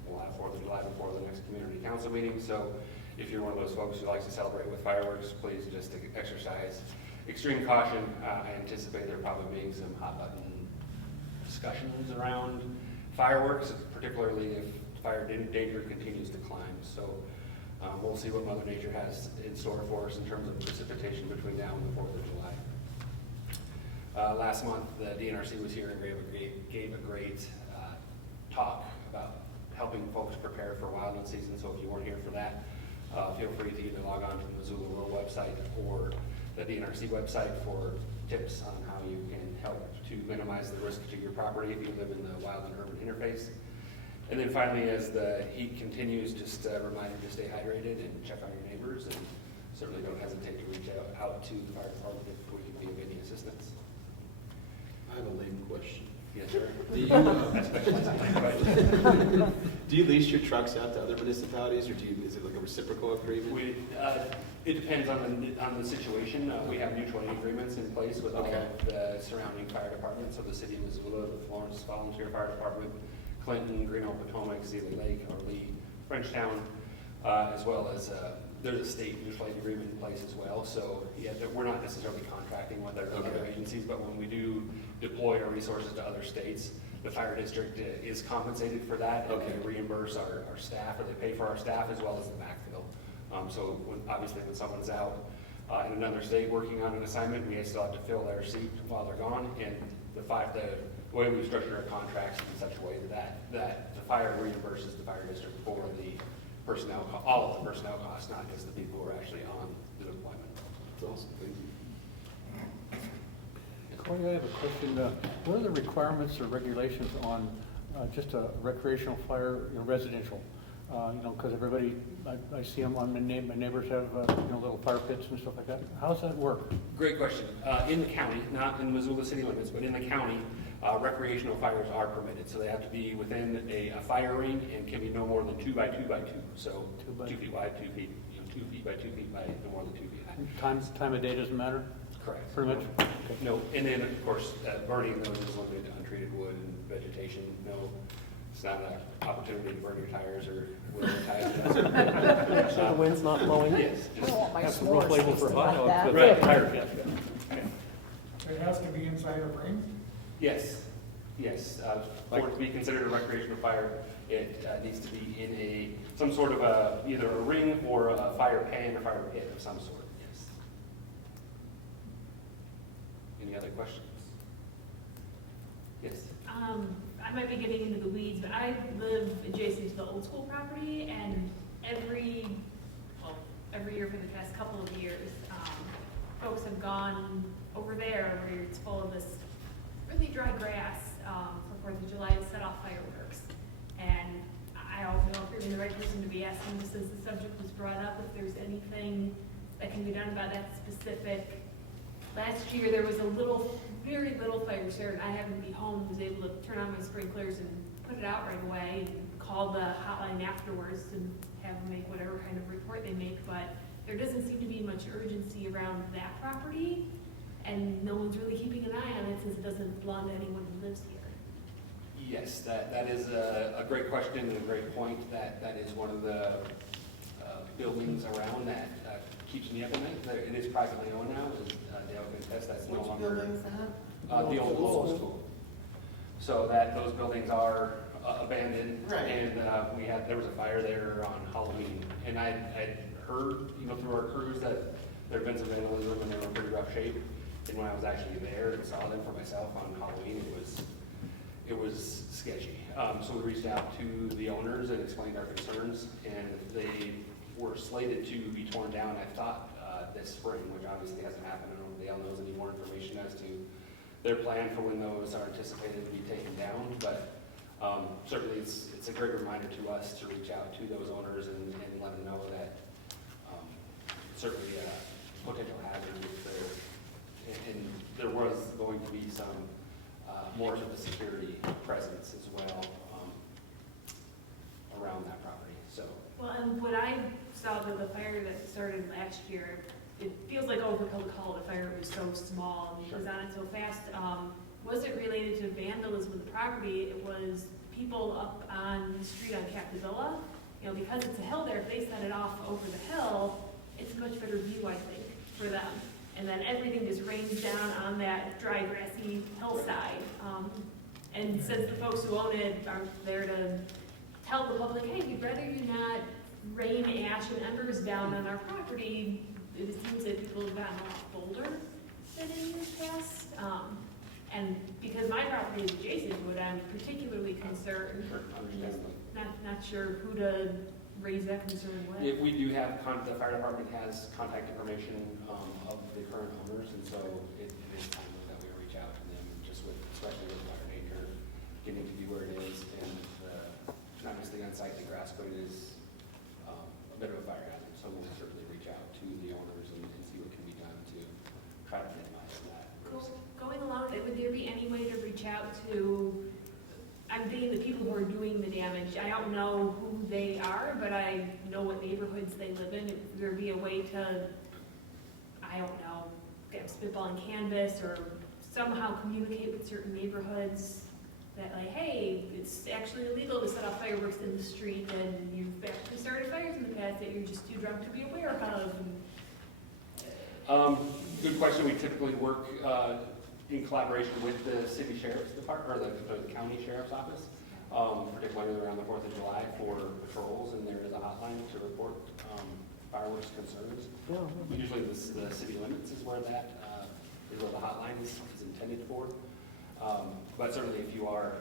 We'll have 4th of July before the next community council meeting. So if you're one of those folks who likes to celebrate with fireworks, please just exercise extreme caution. I anticipate there probably being some hot button discussions around fireworks, particularly if fire danger continues to climb. So we'll see what Mother Nature has in store for us in terms of precipitation between now and the 4th of July. Last month, the DNRC was here and gave a great talk about helping folks prepare for wildland season. So if you weren't here for that, feel free to either log on to the Missoula Rural website or the DNRC website for tips on how you can help to minimize the risk to your property if you live in the wild and urban interface. And then finally, as the heat continues, just a reminder to stay hydrated and check on your neighbors, and certainly don't hesitate to reach out to the fire department if we can be of any assistance. I have a lame question. Yes, sir. Do you lease your trucks out to other municipalities, or is it like a reciprocal agreement? It depends on the situation. We have mutual aid agreements in place with all of the surrounding fire departments. So the city of Missoula, the Florence Volunteer Fire Department, Clinton, Greeno, Potomac, Sealy Lake, or Lee, Frenchtown, as well as there's a state mutual aid agreement in place as well. So yeah, we're not necessarily contracting with other agencies, but when we do deploy our resources to other states, the fire district is compensated for that, and they reimburse our staff, or they pay for our staff as well as the backfill. So obviously when someone's out in another state working on an assignment, we still have to fill their seat while they're gone. And the way we've structured our contracts in such a way that the fire reimburses the fire district for the personnel, all of the personnel costs, not just the people who are actually on the deployment. That's awesome. Thank you. Corey, I have a question. What are the requirements or regulations on just a recreational fire, residential? Because everybody, I see them on my neighbors have, little fire pits and stuff like that. How does that work? Great question. In the county, not in Missoula city limits, but in the county, recreational fires are permitted. So they have to be within a fire ring and can be no more than 2 by 2 by 2. So 2 feet wide, 2 feet, 2 feet by 2 feet by no more than 2 feet high. Time of day doesn't matter? Correct. Pretty much? Okay. No, and then of course, burning those is limited to untreated wood and vegetation. No, it's not an opportunity to burn your tires or wheel your tires. Make sure the wind's not blowing. Yes, I don't want my Have some roof s'mores label for tasting hot like dogs, that. but Right. tires, yes. It has to be inside a ring? Yes. For it to be considered a recreational fire, it needs to be in some sort of either a ring or a fire pan or fire pit of some sort. Yes. Any other questions? Yes. I might be getting into the weeds, but I live adjacent to the old school property, and every year for the past couple of years, folks have gone over there where it's full of this really dry grass for 4th of July to set off fireworks. And I don't know if you're the right person to be asking, just as the subject was brought up, if there's anything that can be done about that specific. Last year, there was very little fire started. I happened to be home, was able to turn on my sprinklers and put it out right away, and call the hotline afterwards and have them make whatever kind of report they make. But there doesn't seem to be much urgency around that property, and no one's really keeping an eye on it since it doesn't belong to anyone who lives here. Yes, that is a great question and a great point. That is one of the buildings around that keeps me up at night. It is privately owned now, as Dale can attest. That's no Which longer building's that? the old Lolo School. So those buildings are abandoned, Right. and there was a fire there on Halloween, and I'd heard, through our crews that there'd been some vandalism and they were in pretty rough shape. And when I was actually there and saw them for myself on Halloween, it was sketchy. So we reached out to the owners and explained our concerns, and they were slated to be torn down, I thought, this spring, which obviously hasn't happened. I don't know if Dale knows any more information as to their plan for when those are anticipated to be taken down, but certainly it's a great reminder to us to reach out to those owners and let them know that certainly potential hazard if and there was going to be some more of the security presence as well around that property. So. Well, and what I saw with the fire that started last year, it feels like overkill to call it a fire. It was so small and it was on it so fast. Was it related to vandalism of the property? It was people up on the street on Captivilla. Because it's a hill there, if they set it off over the hill, it's a much better view, I think, for them. And then everything just rains down on that dry, grassy hillside. And since the folks who own it aren't there to tell the public, hey, we'd rather you not rain ash and embers down on our property, it seems that people have gotten a lot bolder than in years past. And because my property is adjacent to it, I'm particularly concerned. Not sure who to raise that concern with. If we do have, the fire department has contact information of the current owners, and so it is time that we reach out to them, especially with fire danger getting to be where it is, and not necessarily unsightly grass, but it is a bit of a fire hazard. So we'll certainly reach out to the owners and see what can be done to try to minimize that. Going along with it, would there be any way to reach out to, I'm thinking the people who are doing the damage, I don't know who they are, but I know what neighborhoods they live in. Would there be a way to, I don't know, get spitball and canvas or somehow communicate with certain neighborhoods that like, hey, it's actually illegal to set off fireworks in the street and you've actually started fires in the past that you're just too drunk to be aware of? Good question. We typically work in collaboration with the city sheriff's department, or the county sheriff's office, particularly around the 4th of July for patrols, and there is a hotline to report fireworks concerns. Yeah. Usually the city limits is where that is where the hotline is intended for. But certainly if you are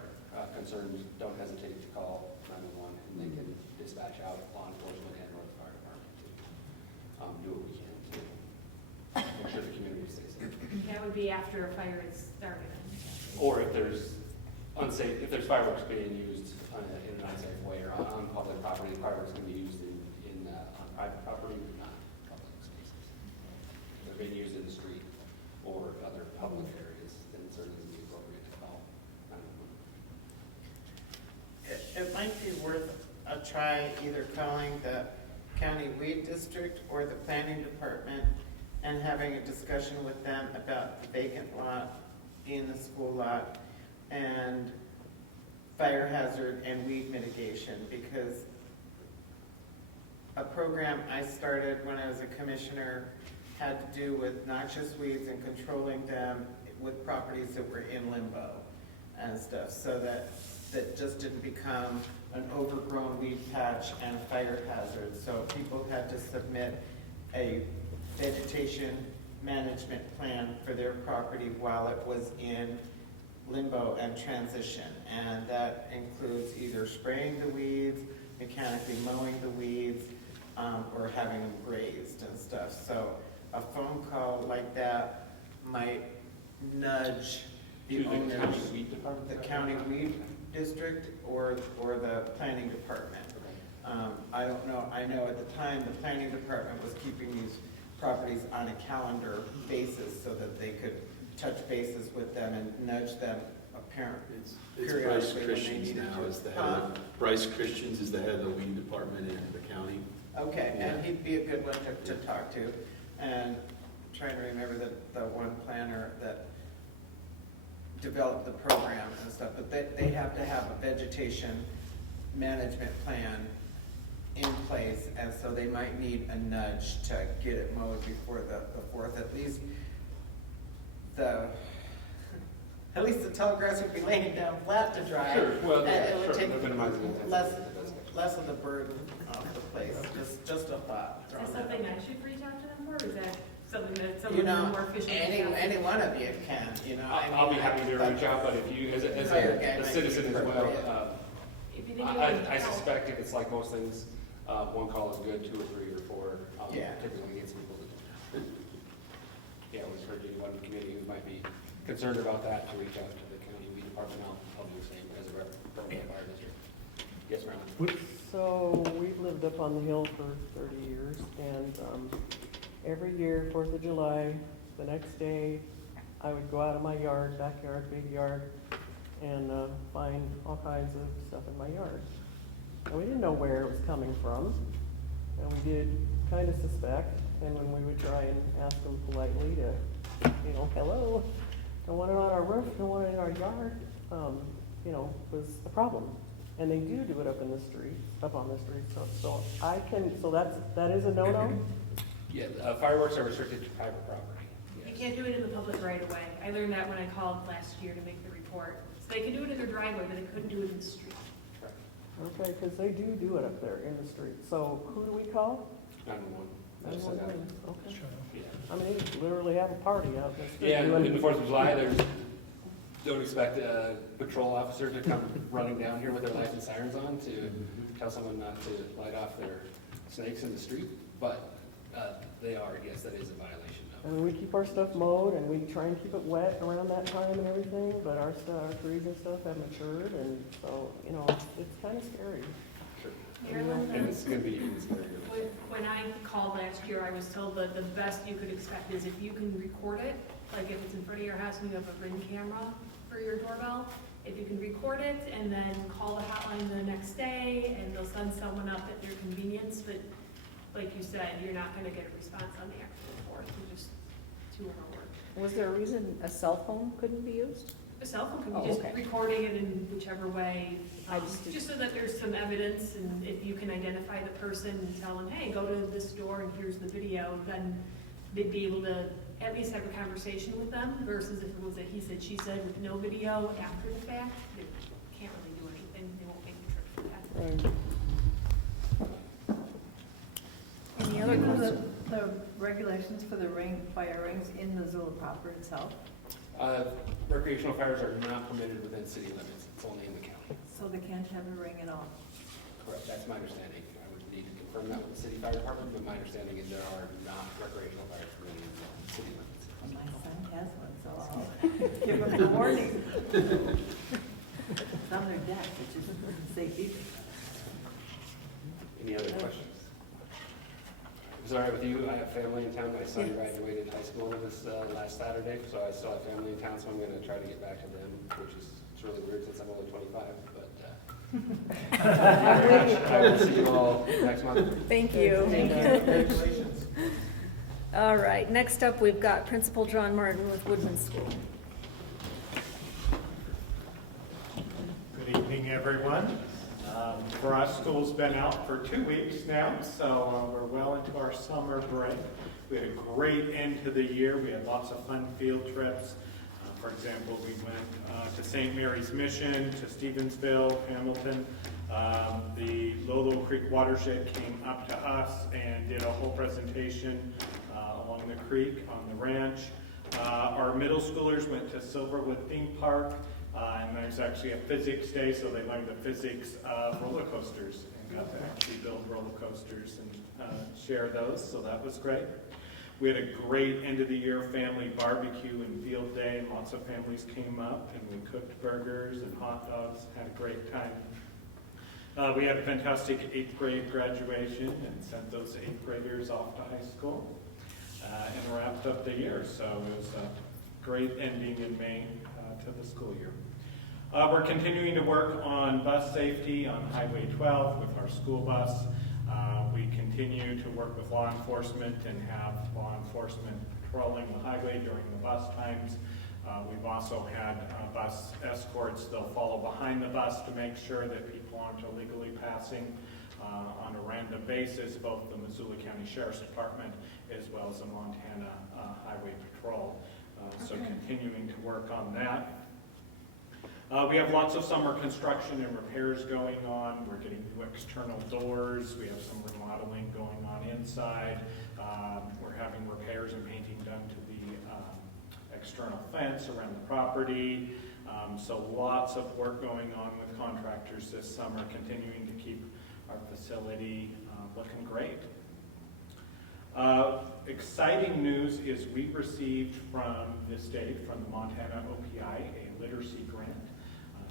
concerned, don't hesitate to call 911 and they can dispatch out law enforcement and or the fire department to do what we can to make sure the community stays safe. That would be after a fire is started. Or if there's fireworks being used in an unsafe way or on public property, fireworks can be used on private property, but not public spaces. If they're being used in the street or other public areas, then it certainly would be appropriate to call 911. It might be worth a try either calling the county weed district or the planning department and having a discussion with them about the vacant lot in the school lot and fire hazard and weed mitigation, because a program I started when I was a commissioner had to do with noxious weeds and controlling them with properties that were in limbo and stuff, so that just didn't become an overgrown weed patch and a fire hazard. So people had to submit a vegetation management plan for their property while it was in limbo and transition. And that includes either spraying the weeds, mechanically mowing the weeds, or having them grazed and stuff. So a phone call like that might nudge the owners, county weed department? the county weed district or the planning department. I don't know, I know at the time the planning department was keeping these properties on a calendar basis so that they could touch bases with them and nudge them apparently. It's Bryce Christians now is the head of, Bryce Christians is the head of the weed department in the county. Okay, Yeah. and he'd be a good one to talk to. And I'm trying to remember the one planner that develop the program and stuff, but they have to have a vegetation management plan in place, and so they might need a nudge to get it mowed before the 4th. At least the tall grass would be laying down flat to dry. Sure, well, And it would sure, take minimizing the intensity. less of the burden off the place, just a thought. Is that something I should reach out to them for, or is that something that You someone know, more efficient? any one of you can, you know. I I'll be mean, happy to reach out, but if you, as a citizen as well, If you think it would I help. suspect if it's like most things, one call is good, 2 or 3 or 4, Yeah. typically gets people to. Yeah, I would encourage anyone in the community who might be concerned about that to reach out to the county weed department. I'll do the same as a rep from the fire district. Yes, Marilyn? So we've lived up on the hill for 30 years, and every year, 4th of July, the next day, I would go out of my yard, backyard, big yard, and find all kinds of stuff in my yard. And we didn't know where it was coming from, and we did kind of suspect, and when we would try and ask them politely to, hello, don't want it on our roof, don't want it in our yard, was a problem. And they do it up in the street, up on the street, so that is a no-no? Yeah, fireworks are restricted to private property. You Yes. can't do it in the public right away. I learned that when I called last year to make the report. So they can do it in their driveway, but they couldn't do it in the street. Okay, because they do it up there in the street. So who do we call? 911. 911, okay. Yeah. I mean, they literally have a party out in the street. Yeah, doing- and the 4th of July, don't expect a patrol officer to come running down here with their lights and sirens on to tell someone not to light off their snakes in the street, but they are, yes, that is a violation I mean, we keep our stuff mowed and we try and keep it wet around that time and everything, but our trees and stuff have matured, and so, it's kind of scary. Sure. Marilyn, And it's gonna be even scarier. when I called last year, I was told that the best you could expect is if you can record it, like if it's in front of your house and you have a Ring camera for your doorbell, if you can record it and then call the hotline the next day and they'll send someone up at your convenience, but like you said, you're not gonna get a response on the actual 4th, you're just too overworked. Was there a reason a cell phone couldn't be used? A cell phone can Oh, be just okay. recording it in whichever way, I just did- just so that there's some evidence, and if you can identify the person and tell them, hey, go to this store and here's the video, then they'd be able to at least have a conversation with them, versus if it was a he said, she said with no video after the fact, they can't really do anything, they won't make the trip for that. Right. Any other You know questions? the regulations for the fire rings in Missoula proper itself, Recreational fires are not permitted within city limits, it's only in the county. so they can't have a ring at all. Correct, that's my understanding. I would need to confirm that with the city fire department, but my understanding is there are not recreational fires permitted in city limits. My son has one, so I'll give him the warning. It's on their deck, which is safety. Any other questions? Is it all right with you? I have family in town. My son graduated high school this last Saturday, so I still have family in town, so I'm gonna try to get back to them, which is, it's really weird since I'm only 25, but I will see you all next month. Thank you. Congratulations. All right, next up, we've got Principal John Martin with Woodman School. Good evening, everyone. For us, school's been out for 2 weeks now, so we're well into our summer break. We had a great end to the year. We had lots of fun field trips. For example, we went to St. Mary's Mission, to Stevensville, Hamilton. The Lolo Creek watershed came up to us and did a whole presentation along the creek on the ranch. Our middle schoolers went to Silverwood Theme Park, and there's actually a physics day, so they learned the physics of roller coasters and got to actually build roller coasters and share those, so that was great. We had a great end of the year family barbecue and field day, and lots of families came up, and we cooked burgers and hot dogs, had a great time. We had a fantastic 8th grade graduation and sent those 8th graders off to high school and wrapped up the year. So it was a great ending in May to the school year. We're continuing to work on bus safety on Highway 12 with our school bus. We continue to work with law enforcement and have law enforcement patrolling the highway during the bus times. We've also had bus escorts. They'll follow behind the bus to make sure that people aren't illegally passing on a random basis, both the Missoula County Sheriff's Department as well as the Montana Highway Patrol. So continuing to work on that. We have lots of summer construction and repairs going on. We're getting new external doors. We have some remodeling going on inside. We're having repairs and painting done to the external fence around the property. So lots of work going on with contractors this summer, continuing to keep our facility looking great. Exciting news is we received from the state, from the Montana OPI, a literacy grant.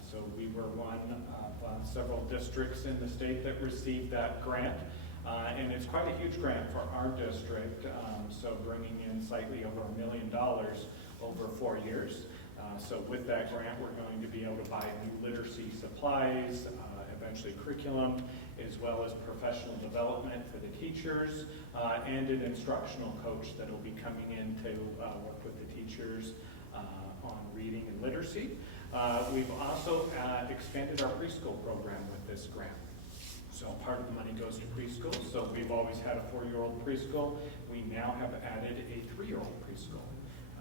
So we were one of several districts in the state that received that grant. And it's quite a huge grant for our district, so bringing in slightly over $1 million over 4 years. So with that grant, we're going to be able to buy new literacy supplies, eventually curriculum, as well as professional development for the teachers, and an instructional coach that will be coming in to work with the teachers on reading and literacy. We've also expanded our preschool program with this grant. So part of the money goes to preschool. So we've always had a 4-year-old preschool. We now have added a 3-year-old preschool.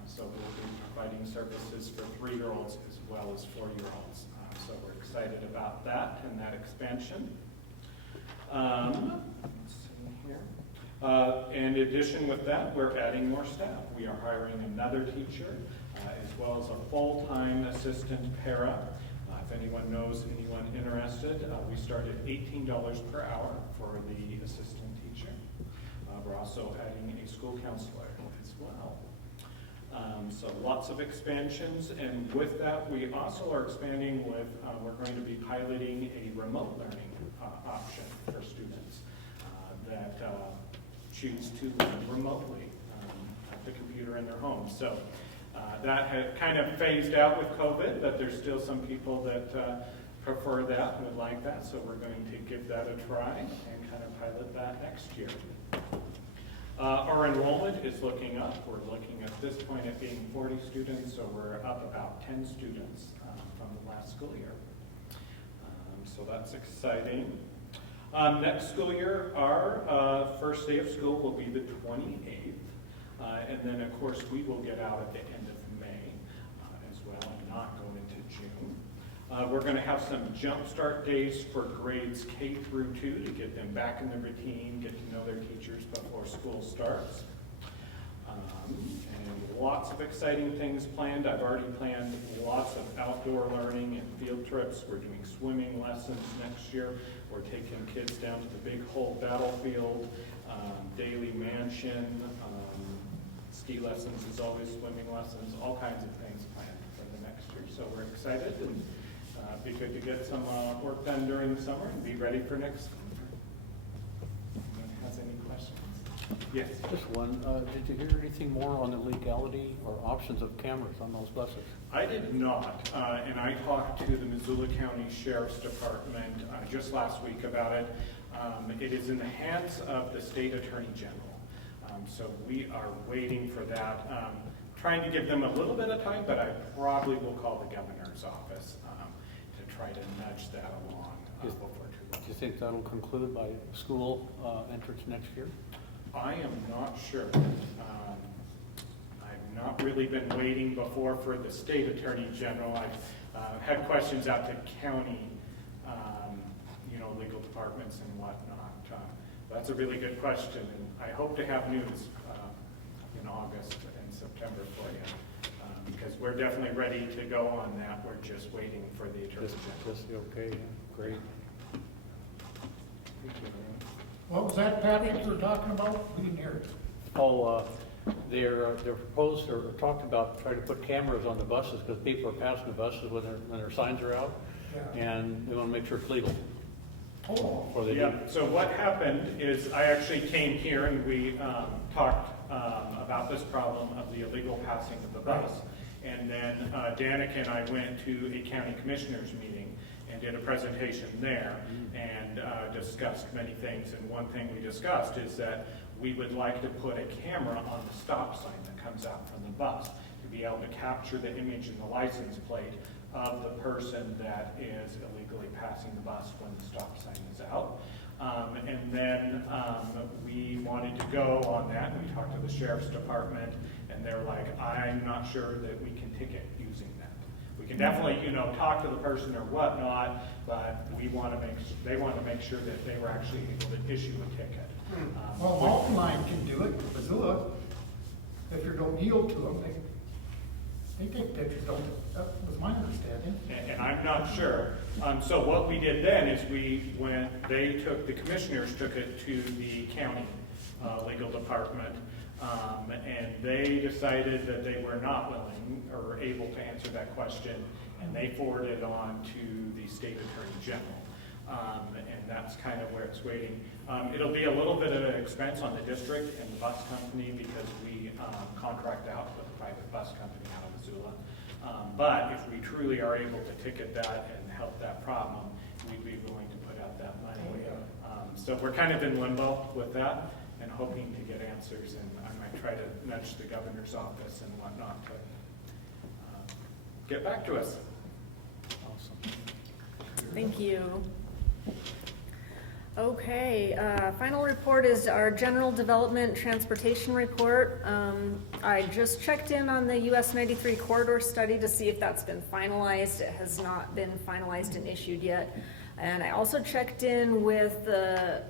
So we'll be providing services for 3-year-olds as well as 4-year-olds. So we're excited about that and that expansion. Let's see here. In addition with that, we're adding more staff. We are hiring another teacher as well as a full-time assistant para. If anyone knows anyone interested, we start at $18 per hour for the assistant teacher. We're also adding a school counselor as well. So lots of expansions, and with that, we also are expanding with, we're going to be piloting a remote learning option for students that choose to learn remotely at the computer in their home. So that had kind of phased out with COVID, but there's still some people that prefer that, would like that, so we're going to give that a try and kind of pilot that next year. Our enrollment is looking up. We're looking at this point at being 40 students, so we're up about 10 students from the last school year. So that's exciting. Next school year, our first day of school will be the 28th. And then, of course, we will get out at the end of May as well, and not go into June. We're going to have some jumpstart days for grades K through 2 to get them back in the routine, get to know their teachers before school starts. And lots of exciting things planned. I've already planned lots of outdoor learning and field trips. We're doing swimming lessons next year. We're taking kids down to the Big Hole Battlefield, Daily Mansion, ski lessons as always, swimming lessons, all kinds of things planned for the next year. So we're excited, and be good to get some work done during the summer and be ready for next school. Anyone has any questions? Yes. Just one. Did you hear anything more on the legality or options of cameras on those buses? I did not, and I talked to the Missoula County Sheriff's Department just last week about it. It is in the hands of the State Attorney General. So we are waiting for that, trying to give them a little bit of time, but I probably will call the governor's office to try to nudge that along before too long. Do you think that'll conclude by school entrance next year? I am not sure. I've not really been waiting before for the State Attorney General. I've had questions out to county, legal departments and whatnot. That's a really good question, and I hope to have news in August and September for you, because we're definitely ready to go on that. We're just waiting for the Attorney General. Just okay, yeah. Great. What was that, Pat, that you were talking about? We didn't hear it. Oh, they're proposed or talked about trying to put cameras on the buses because people are passing the buses when their signs are out, and they want to make sure it's legal. Oh. Yeah, so what happened is I actually came here and we talked about this problem of the illegal passing of the bus. And then Danica and I went to a county commissioners meeting and did a presentation there and discussed many things. And one thing we discussed is that we would like to put a camera on the stop sign that comes out from the bus to be able to capture the image and the license plate of the person that is illegally passing the bus when the stop sign is out. And then we wanted to go on that, and we talked to the sheriff's department, and they're like, I'm not sure that we can ticket using that. We can definitely, talk to the person or whatnot, but they want to make sure that they were actually able to issue a ticket. Well, Mountain Line can do it, Missoula, if you don't yield to them, they take pictures, don't they? That was my understanding. And I'm not sure. So what we did then is the commissioners took it to the county legal department, and they decided that they were not willing or able to answer that question, and they forwarded it on to the state attorney general. And that's kind of where it's waiting. It'll be a little bit of an expense on the district and the bus company because we contract out with a private bus company out of Missoula. But if we truly are able to ticket that and help that problem, we'd be willing to put out that money. So we're kind of in limbo with that and hoping to get answers, and I might try to nudge the governor's office and whatnot to get back to us. Awesome. Thank you. Okay, final report is our general development transportation report. I just checked in on the US 93 corridor study to see if that's been finalized. It has not been finalized and issued yet. And I also checked in with the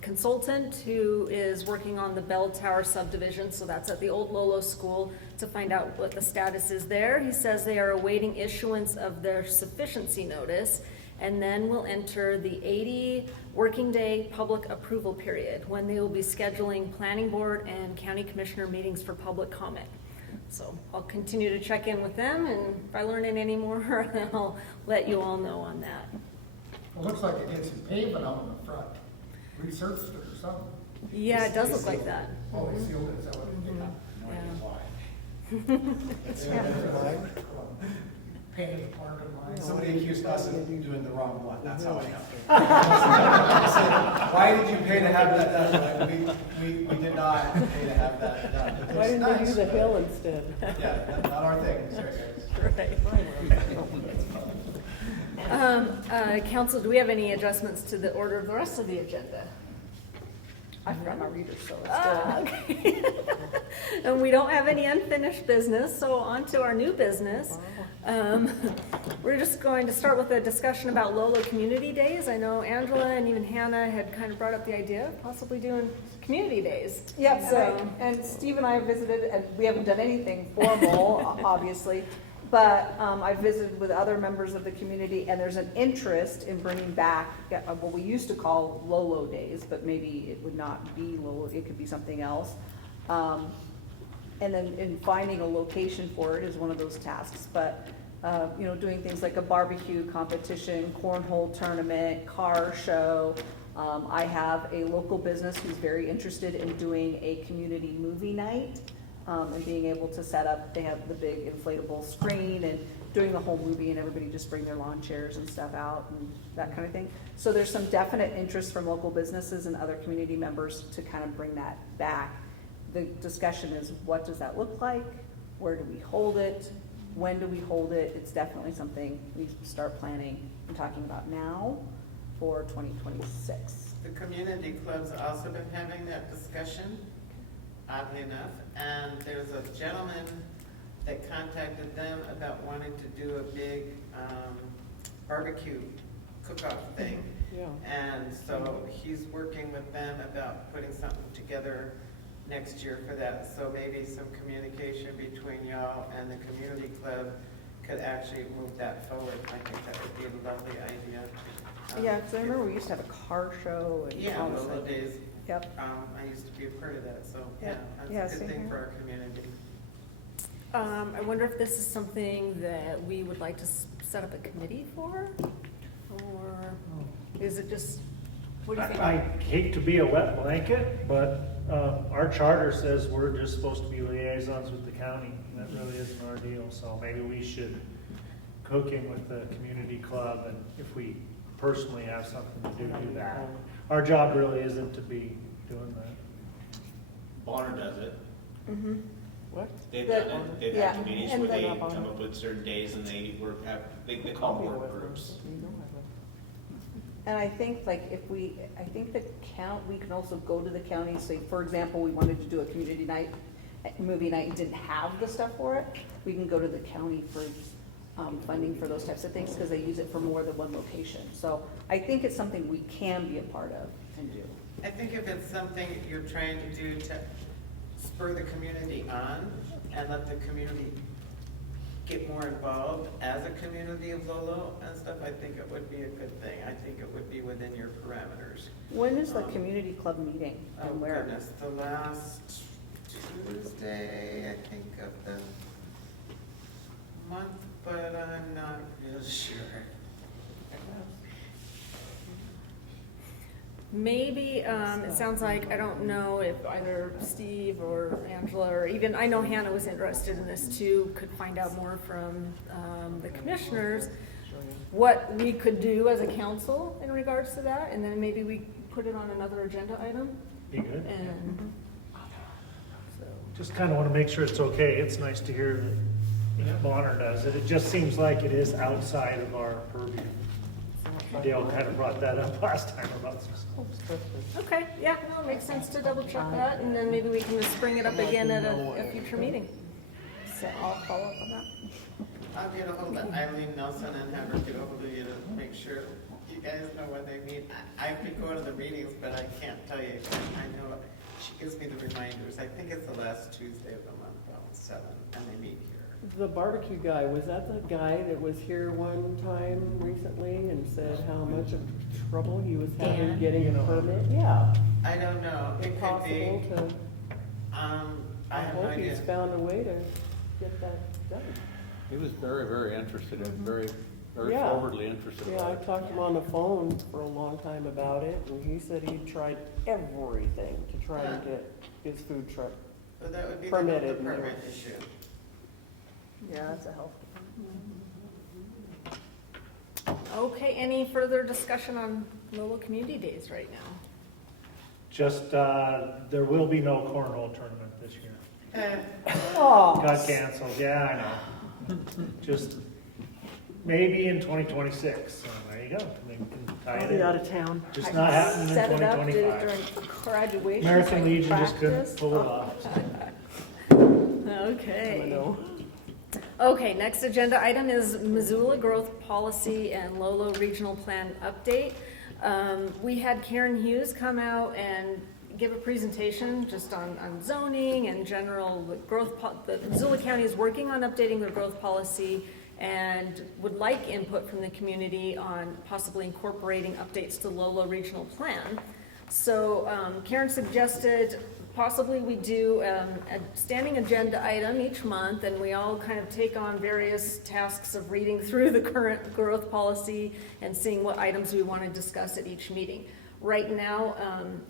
consultant who is working on the Bell Tower subdivision, so that's at the old Lolo school, to find out what the status is there. He says they are awaiting issuance of their sufficiency notice, and then we'll enter the 80 working day public approval period when they will be scheduling planning board and county commissioner meetings for public comment. So I'll continue to check in with them, and if I learn any more, then I'll let you all know on that. It looks like it gets some pavement out in the front, resurfaced it or something. Yeah, it does look like that. Oh, they sealed it, is that what it did? Painted the parking lot. Somebody accused us of doing the wrong one, that's how I know. I said, why did you pay to have that done? Like, we did not pay to have that done. But Why it's didn't they nice, do the but- hill instead? Yeah, that's not our thing, sorry guys. Council, do we have any adjustments to the order of the rest of the agenda? I forgot my reader, so let's go. Okay. And we don't have any unfinished business, so on to our new business. We're just going to start with a discussion about Lolo Community Days. I know Angela and even Hannah had kind of brought up the idea of possibly doing community days. Yep, So, and Steve and I visited, and we haven't done anything formal, obviously, but I visited with other members of the community, and there's an interest in bringing back what we used to call Lolo Days, but maybe it would not be Lolo, it could be something else. And then in finding a location for it is one of those tasks, but doing things like a barbecue competition, cornhole tournament, car show. I have a local business who's very interested in doing a community movie night, and being able to set up, they have the big inflatable screen and doing the whole movie, and everybody just bring their lawn chairs and stuff out and that kind of thing. So there's some definite interest from local businesses and other community members to kind of bring that back. The discussion is, what does that look like? Where do we hold it? When do we hold it? It's definitely something we start planning and talking about now for 2026. The community club's also been having that discussion, oddly enough, and there's a gentleman that contacted them about wanting to do a big barbecue cook-off thing. Yeah. And so he's working with them about putting something together next year for that. So maybe some communication between y'all and the community club could actually move that forward. I think that would be a lovely idea. Yeah, because I remember we used to have a car show and Yeah, all this Lolo stuff. Days. Yep. I used to be a part of that, so Yeah. yeah, Yeah, that's a same good thing here. for our community. I wonder if this is something that we would like to set up a committee for? Or is it just, what do you think? I hate to be a wet blanket, but our charter says we're just supposed to be liaisons with the county. And that really isn't our deal, so maybe we should cook in with the community club, and if we personally have something to do that. Our job really isn't to be doing that. Bonner does it. Mm-hmm. What? They've The- done it, they've yeah, had committees and where they then- come up with certain days and they work, they call work groups. And I think like if we, I think the we can also go to the county, say, for example, we wanted to do a community night, movie night, and didn't have the stuff for it, we can go to the county for funding for those types of things, because they use it for more than one location. So I think it's something we can be a part of and do. I think if it's something you're trying to do to spur the community on and let the community get more involved as a community of Lolo and stuff, I think it would be a good thing. I think it would be within your parameters. When is the community club meeting Oh and where? goodness, the last Tuesday, I think, of the month, but I'm not real sure. Maybe, it sounds like, I don't know if either Steve or Angela, or even, I know Hannah was interested in this too, could find out more from the commissioners, what we could do as a council in regards to that, and then maybe we put it on another agenda item. Be good. And so, Just kind of want to make sure it's okay. It's nice to hear that Bonner does it. It just seems like it is outside of our purview. Dale kind of brought that up last time about some stuff. okay, yeah, no, it makes sense to double check that, and then maybe we can just bring it up again at a future meeting. So I'll follow up on that. I'll get a hold of Eileen Nelson and have her get a hold of you to make sure you guys know when they meet. I've been going to the meetings, but I can't tell you. I know she gives me the reminders. I think it's the last Tuesday of the month, around 7, and they meet here. The barbecue guy, was that the guy that was here one time recently and said how much of trouble he was having Dan? getting a permit? Yeah. I don't know. It could be. Impossible to, I have no hope he's idea. found a way to get that done. He was very, very interested in, very Yeah. forwardly interested Yeah, I about it. talked to him on the phone for a long time about it, and he said he'd tried everything to try and get his food truck. So that would be the Permitted and permit everything. issue. Yeah, that's a health. Okay, any further discussion on Lolo Community Days right now? Just, there will be no cornhole tournament this year. Oh, Got canceled, yeah, I know. Just maybe in 2026, so there you go. Maybe we can tie I'll it be in. out of town. Just not happening in Set it up, did it 2025. during graduation. American like Legion just couldn't practice? pull it off. I Okay. know. Okay, next agenda item is Missoula Growth Policy and Lolo Regional Plan Update. We had Karen Hughes come out and give a presentation just on zoning and general growth. The Missoula County is working on updating their growth policy and would like input from the community on possibly incorporating updates to Lolo Regional Plan. So Karen suggested possibly we do a standing agenda item each month, and we all kind of take on various tasks of reading through the current growth policy and seeing what items we want to discuss at each meeting. Right now,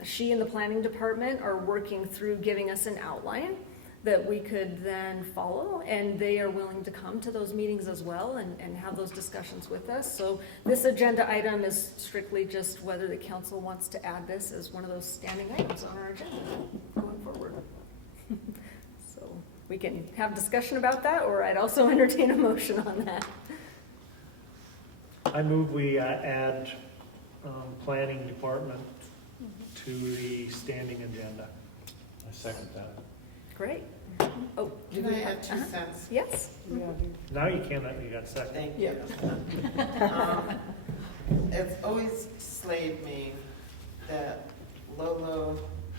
she and the planning department are working through giving us an outline that we could then follow, and they are willing to come to those meetings as well and have those discussions with us. So this agenda item is strictly just whether the council wants to add this as one of those standing items on our agenda going forward. So we can have discussion about that, or I'd also entertain a motion on that. I move we add planning department to the standing agenda. I second that. Great. Oh, do Can we I add 2 cents? Yes. Yeah, Now you can, you got second. Thank you. It's always slayed me that Lolo,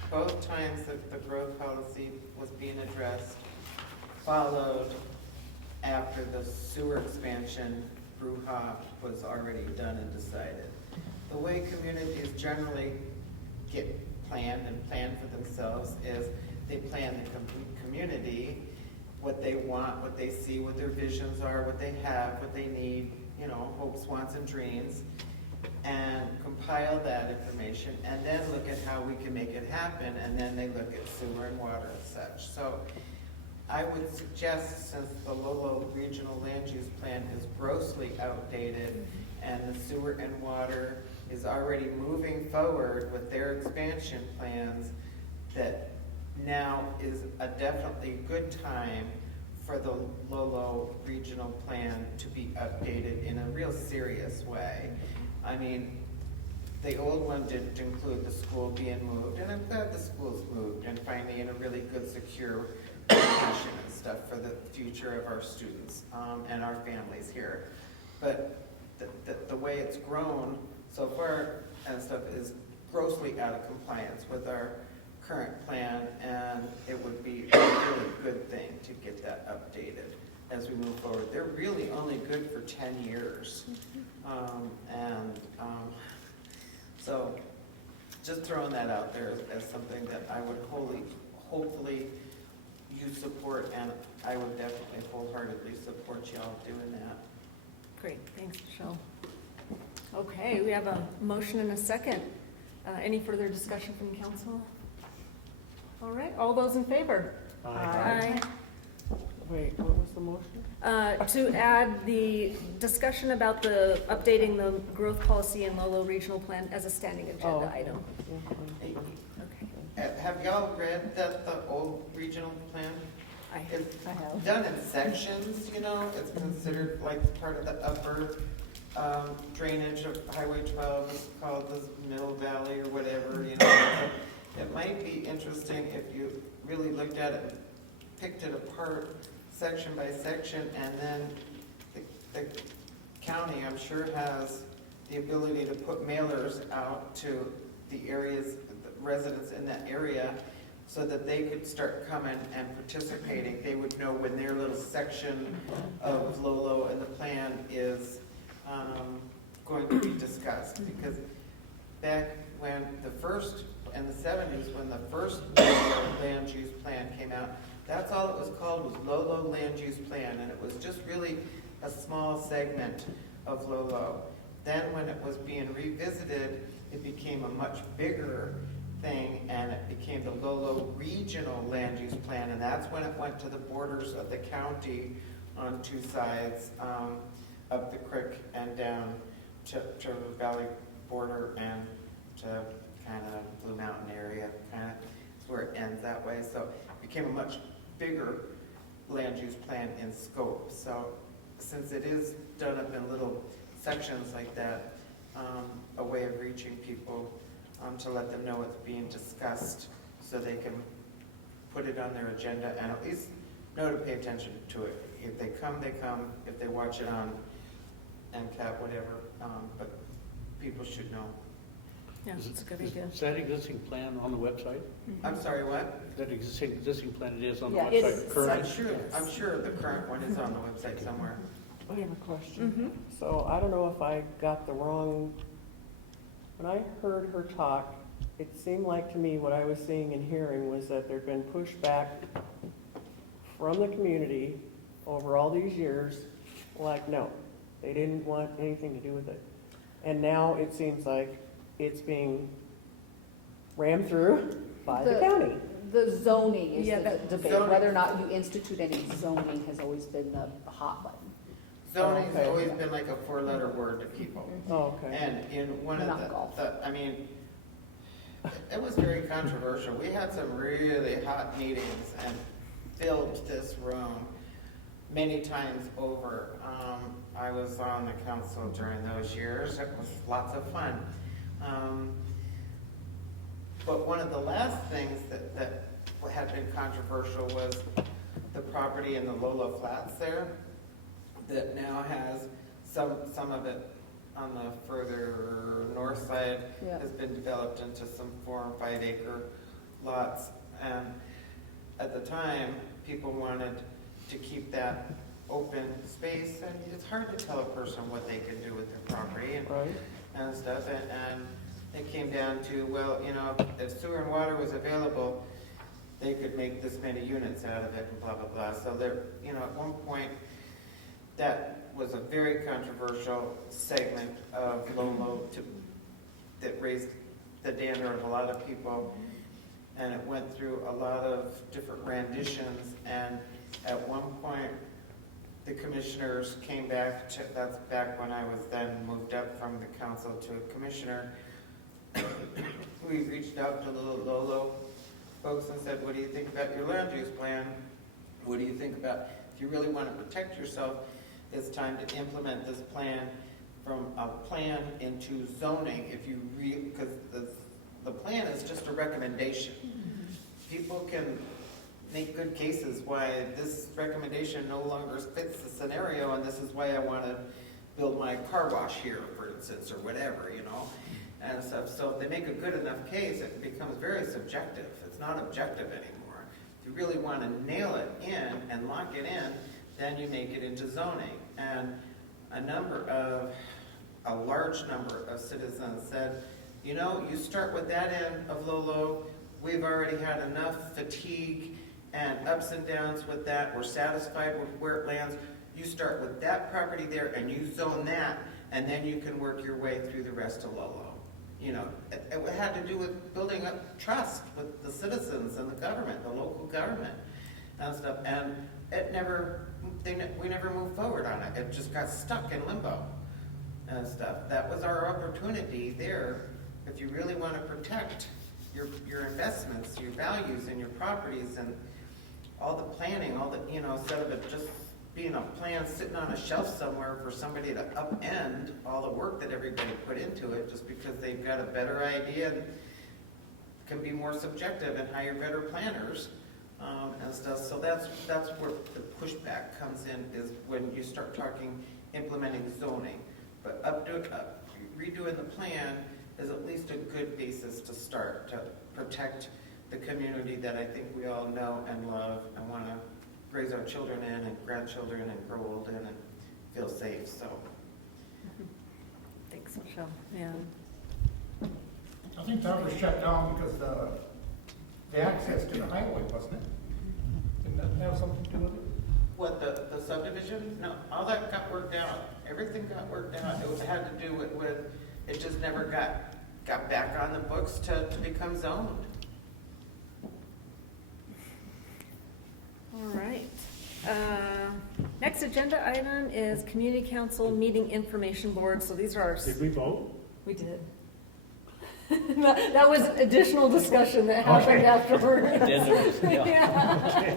both times that the growth policy was being addressed, followed after the sewer expansion brouhaha was already done and decided. The way communities generally get planned and plan for themselves is they plan the community, what they want, what they see, what their visions are, what they have, what they need, you know, hopes, wants, and dreams, and compile that information, and then look at how we can make it happen, and then they look at sewer and water and such. So I would suggest, since the Lolo Regional Land Use Plan is grossly outdated, and the sewer and water is already moving forward with their expansion plans, that now is a definitely good time for the Lolo regional plan to be updated in a real serious way. I mean, the old one didn't include the school being moved, and I'm glad the school's moved and finally in a really good, secure location and stuff for the future of our students and our families here. But the way it's grown so far and stuff is grossly out of compliance with our current plan, and it would be a really good thing to get that updated as we move forward. They're really only good for 10 years. So just throwing that out there as something that I would hopefully you support, and I would definitely wholeheartedly support y'all doing that. Great, thanks, Michelle. Okay, we have a motion and a second. Any further discussion from council? All right, all those in favor? Aye. Wait, what was the motion? To add the discussion about the updating the growth policy and Lolo regional plan as a standing Oh, agenda okay. item. Yeah, fine. Okay. Have y'all read the old regional plan? I It's have. done in sections, you know, it's considered like part of the upper drainage of Highway 12, it's called the Middle Valley or whatever, you know. It might be interesting if you really looked at it, picked it apart section by section, and then the county, I'm sure, has the ability to put mailers out to the areas, the residents in that area, so that they could start coming and participating. They would know when their little section of Lolo and the plan is going to be discussed. Because back when the first, in the 70s, when the first Lolo land use plan came out, that's all it was called, was Lolo Land Use Plan, and it was just really a small segment of Lolo. Then when it was being revisited, it became a much bigger thing, and it became the Lolo Regional Land Use Plan, and that's when it went to the borders of the county on two sides of the creek and down to the valley border and to kind of Blue Mountain area, kind of where it ends that way. So it became a much bigger land use plan in scope. So since it is done up in little sections like that, a way of reaching people to let them know it's being discussed so they can put it on their agenda and at least know to pay attention to it. If they come, they come. If they watch it on NCAP, whatever, but people should know. Yeah, that's a good idea. Is that existing plan on the website? I'm sorry, what? That existing plan, it is on the Yeah, website it's- currently? I'm sure the current one is on the website somewhere. I have a question. So I don't know if I got the wrong, when I heard her talk, it seemed like to me what I was seeing and hearing was that there'd been pushback from the community over all these years, like, no, they didn't want anything to do with it. And now it seems like it's being rammed through by the county. The zoning is Yeah, the that- debate, zoning. whether or not you institute any zoning has always been the hot button. Zoning's Okay. always been like a four-letter word to people. Oh, okay. And in one of Not golf. I mean, it was very controversial. We had some really hot meetings and filled this room many times over. I was on the council during those years. It was lots of fun. But one of the last things that had been controversial was the property in the Lolo Flats there that now has some of it on the further north side Yeah. has been developed into some 4 and 5 acre lots. And at the time, people wanted to keep that open space, and it's hard to tell a person what they can do with their property Right. and stuff. And it came down to, well, you know, if sewer and water was available, they could make this many units out of it and blah, blah, blah. So there, you know, at one point, that was a very controversial segment of Lolo that raised the dander of a lot of people. And it went through a lot of different renditions. And at one point, the commissioners came back to, that's back when I was then moved up from the council to a commissioner. We reached out to the Lolo folks and said, what do you think about your land use plan? What do you think about, if you really want to protect yourself, it's time to implement this plan from a plan into zoning, if you because the plan is just a recommendation. People can make good cases why this recommendation no longer fits the scenario, and this is why I want to build my car wash here, for instance, or whatever, you know, and stuff. So if they make a good enough case, it becomes very subjective. It's not objective anymore. If you really want to nail it in and lock it in, then you make it into zoning. And a large number of citizens said, you know, you start with that end of Lolo, we've already had enough fatigue and ups and downs with that, we're satisfied with where it lands. You start with that property there and you zone that, and then you can work your way through the rest of Lolo. You know, it had to do with building up trust with the citizens and the government, the local government and stuff, and we never moved forward on it. It just got stuck in limbo and stuff. That was our opportunity there. If you really want to protect your investments, your values, and your properties, and all the planning, all the, you know, instead of it just being a plan sitting on a shelf somewhere for somebody to upend all the work that everybody put into it just because they've got a better idea and can be more subjective and hire better planners and stuff. So that's where the pushback comes in, is when you start talking implementing zoning. But redoing the plan is at least a good basis to start to protect the community that I think we all know and love and want to raise our children in and grandchildren and grow old in and feel safe. So, Thanks, Michelle. Yeah. I think that was shut down because the access to the highway, wasn't it? Didn't that have something to do with it? what, the subdivision? No, all that got worked out. Everything got worked out. It had to do with it just never got back on the books to become zoned. All right. Next agenda item is Community Council Meeting Information Board. So these are our... Did we vote? We did. That was additional discussion that happened afterward. Yeah.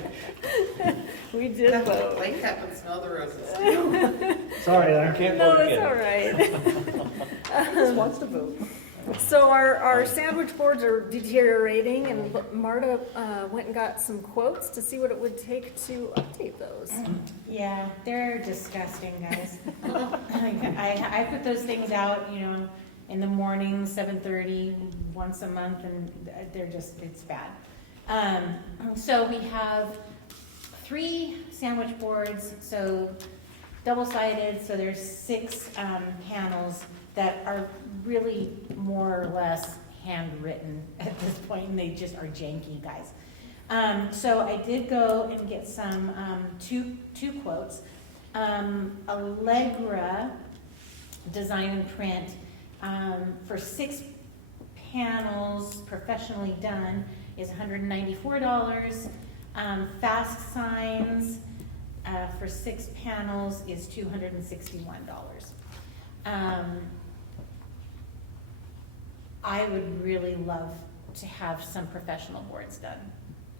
We did vote. Wake up and smell the roses. Sorry, I can't No, vote it's again. all right. Just wants to vote. So our sandwich boards are deteriorating, and Marta went and got some quotes to see what it would take to update those. Yeah, they're disgusting, guys. I put those things out, in the morning, 7:30, once a month, and they're just, it's bad. So we have 3 sandwich boards, so double-sided, so there's 6 panels that are really more or less handwritten at this point, and they just are janky, guys. So I did go and get some two quotes. Allegra Design and Print for 6 panels, professionally done, is $194. Fast Signs for 6 panels is $261. I would really love to have some professional boards done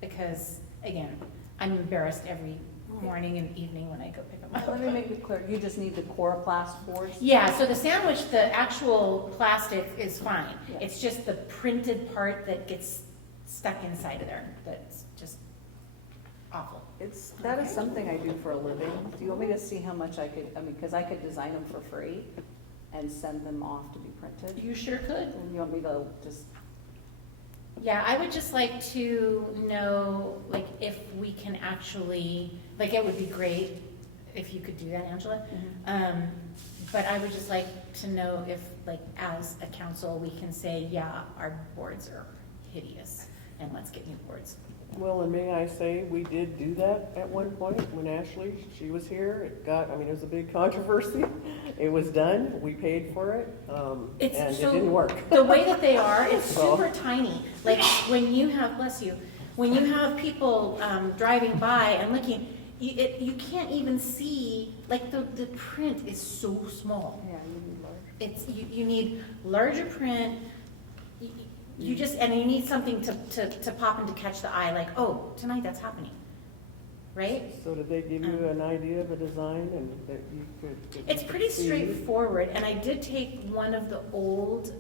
because, again, I'm embarrassed every morning and evening when I go pick them up. Let me make it clear, you just need the coroplast boards? Yeah, so the sandwich, the actual plastic is fine. Yeah. It's just the printed part that gets stuck inside of there that's just awful. That is something I do for a living. Do you want me to see how much because I could design them for free and send them off to be printed? You sure could. And you want me to just... Yeah, I would just like to know, if we can actually, it would be great if you could do that, Angela. Mm-hmm. But I would just like to know if, as a council, we can say, yeah, our boards are hideous, and let's get new boards. Well, and may I say, we did do that at one point when Ashley, she was here. It was a big controversy. It was done. We paid for it, and it didn't work. The way that they are, it's So- super tiny. When you have, bless you, when you have people driving by and looking, you can't even see, the print is so small. Yeah, you need large. You need larger print. You just, and you need something to pop and to catch the eye, like, oh, tonight that's happening, right? So did they give you an idea of a design and that you could? It's pretty straightforward, and I did take one of the old,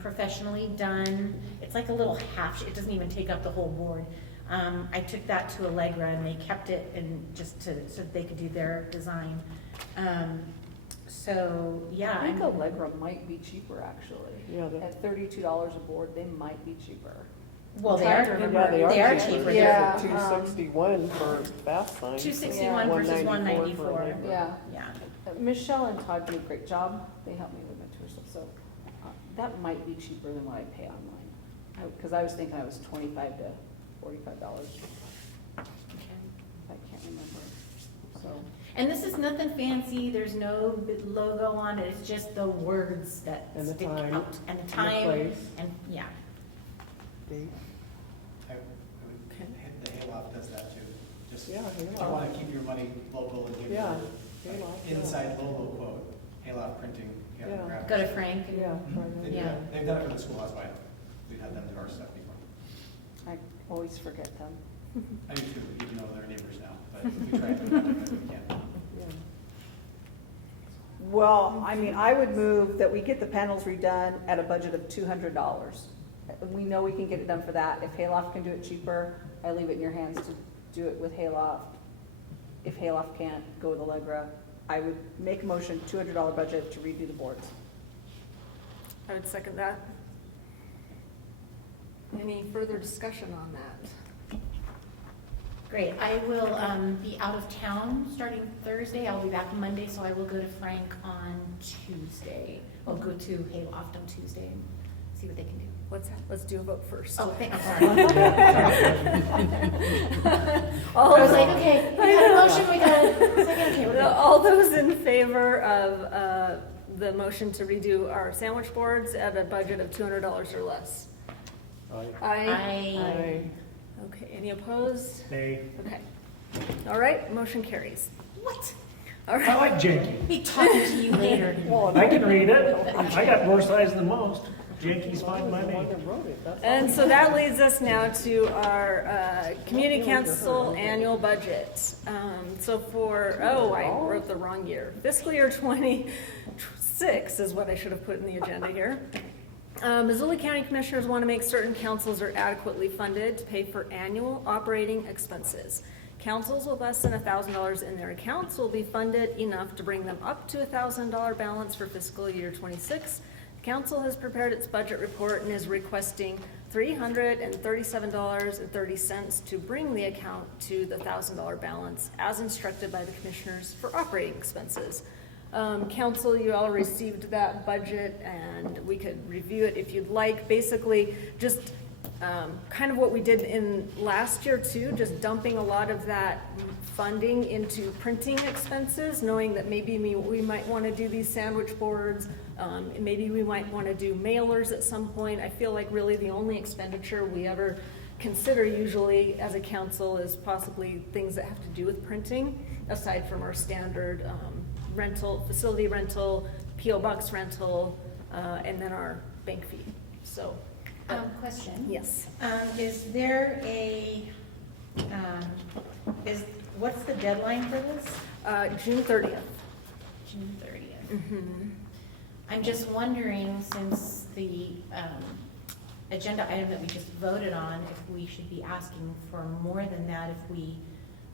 professionally done, it's like a little half, it doesn't even take up the whole board. I took that to Allegra and they kept it and just so that they could do their design. So, yeah. I think Allegra might be cheaper, actually. Yeah, At $32 a board, they might be cheaper. Well, they I'm trying to are, remember. they are cheaper. Yeah. Two $261 for fast sign. 261 versus 194. for labor. Yeah. Yeah. Michelle and Todd do a great job. They help me with my tour stuff, so that might be cheaper than what I pay online. Because I was thinking I was $25 to $45. I can't remember, so. And this is nothing fancy, there's no logo on it, it's just the words that And the stick time, out. And the and the time, place. and, yeah. Date. The Hayloft does that too. Just, Yeah, if you Hayloft. want to keep your money local and give Yeah, your Hayloft, yeah. inside Lolo quote, Hayloft printing, you know, Yeah. graphics. Go to Frank and. Yeah. They do Yeah. that. They've done it for the schoolhouse by, we've had them do our stuff before. I always forget them. I do too, even though they're neighbors now, but we try to do that if we can. Yeah. Well, I mean, I would move that we get the panels redone at a budget of $200. We know we can get it done for that. If Hayloft can do it cheaper, I leave it in your hands to do it with Hayloft. If Hayloft can't, go with Allegra. I would make a motion, $200 budget to redo the boards. I would second that. Any further discussion on that? Great, I will be out of town starting Thursday, I'll be back Monday, so I will go to Frank on Tuesday. I'll go to Hayloft on Tuesday and see what they can do. What's that? Let's do a vote first. Oh, I'm sorry. All I was those- like, okay, we got a motion, we got a second, okay, we're good. All those in favor of the motion to redo our sandwich boards at a budget of $200 or less? I, Okay, any opposed? Nay. Okay. All right, motion carries. what? All I right. like janky. Be talking to you later. I can read it. I got more size than most. Janky's fine by The one me. that wrote it, that's all. And so that leads us now to our community council annual budget. So for, I wrote the wrong year. Fiscal year 26 is what I should have put in the agenda here. Missoula County Commissioners want to make certain councils are adequately funded to pay for annual operating expenses. Councils with less than $1,000 in their accounts will be funded enough to bring them up to a $1,000 balance for fiscal year 26. The council has prepared its budget report and is requesting $337.30 to bring the account to the $1,000 balance as instructed by the commissioners for operating expenses. Council, you all received that budget and we could review it if you'd like. Basically, just kind of what we did in last year too, just dumping a lot of that funding into printing expenses, knowing that maybe we might want to do these sandwich boards, maybe we might want to do mailers at some point. I feel like really the only expenditure we ever consider usually as a council is possibly things that have to do with printing, aside from our standard rental, facility rental, P.O. box rental, and then our bank fee. So, Question. yes. Is there a, what's the deadline for this? June 30th. June 30th. Mm-hmm. I'm just wondering, since the agenda item that we just voted on, if we should be asking for more than that if we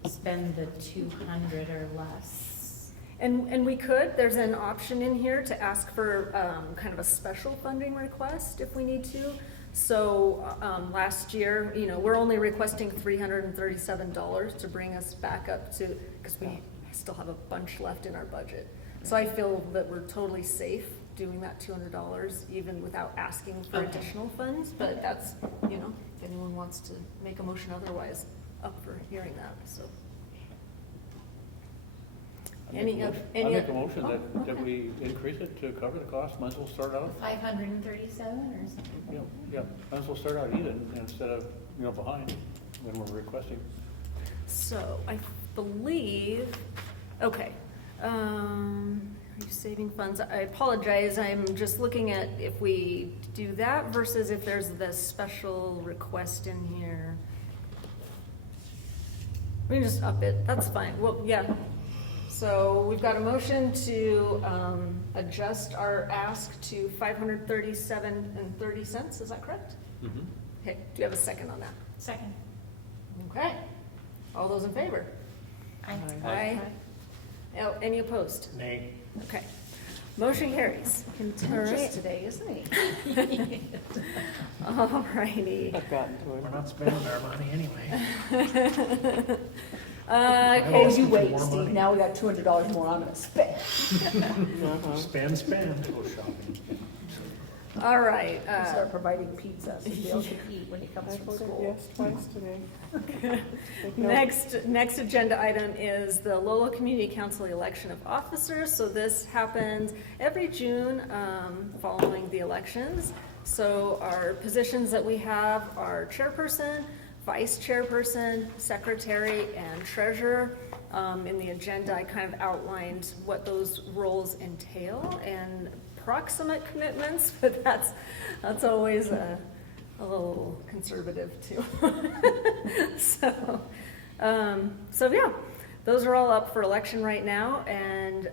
spend the 200 or less. And we could, there's an option in here to ask for kind of a special funding request if we need to. So last year, we're only requesting $337 to bring us back up to, because we still have a bunch left in our budget. So I feel that we're totally safe doing that $200 even without asking for additional funds. But that's, if anyone wants to make a motion otherwise, up for hearing that, so. I make a motion that we increase it to cover the cost. Might as well start out, 537 or something? might as well start out even instead of, behind when we're requesting. So I believe, okay, Are you saving funds? I apologize, I'm just looking at if we do that versus if there's this special request in here. We can just up it, that's fine, well, yeah. So we've got a motion to adjust our ask to $537.30, is that correct? Mhm. Okay, do you have a second on that? Second. Okay, all those in favor? Aye. Aye. Any opposed? Nay. Okay, motion carries. All right. Just today, isn't he? All righty. I've gotten to We're it. not spending our money anyway. Okay, Oh, you wait, More Steve, money. now we got $200 more I'm gonna spend. Uh-huh. Spend. Go shopping. all right. Start providing pizza so Dale can eat when he I comes from voted school. yes twice today. Take note. Next agenda item is the Lolo Community Council election of officers. So this happens every June following the elections. So our positions that we have are chairperson, vice chairperson, secretary, and treasurer. In the agenda, I kind of outlined what those roles entail and proximate commitments, but that's always a little conservative too. So yeah, those are all up for election right now, and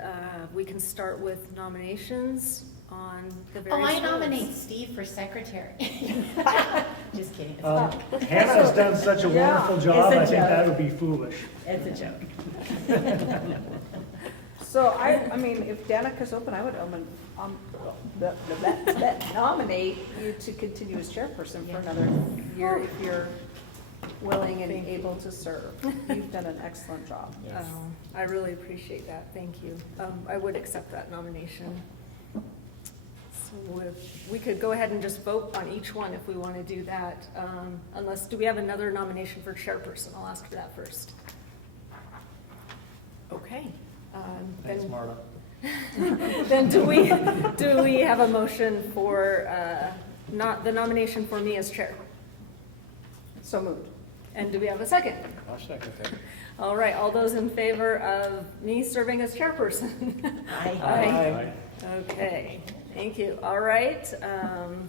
we can start with nominations on the Oh, various I roles. nominate Steve for secretary. Just kidding. Hannah's done such a Yeah, wonderful job, it's a I think joke. that would be foolish. It's a joke. So I mean, if Danica's open, I would nominate you to continue as chairperson for another year if you're willing and able to serve. You've done an excellent job. I really appreciate that, thank you. I would accept that nomination. So if we could go ahead and just vote on each one if we want to do that. Unless, do we have another nomination for chairperson? I'll ask for that first. Okay. Thanks, Then, Marla. then do we have a motion for, not the nomination for me as chair? So moved. And do we have a second? I'll second that. All right, all those in favor of me serving as chairperson? Aye. Okay, thank you. All right,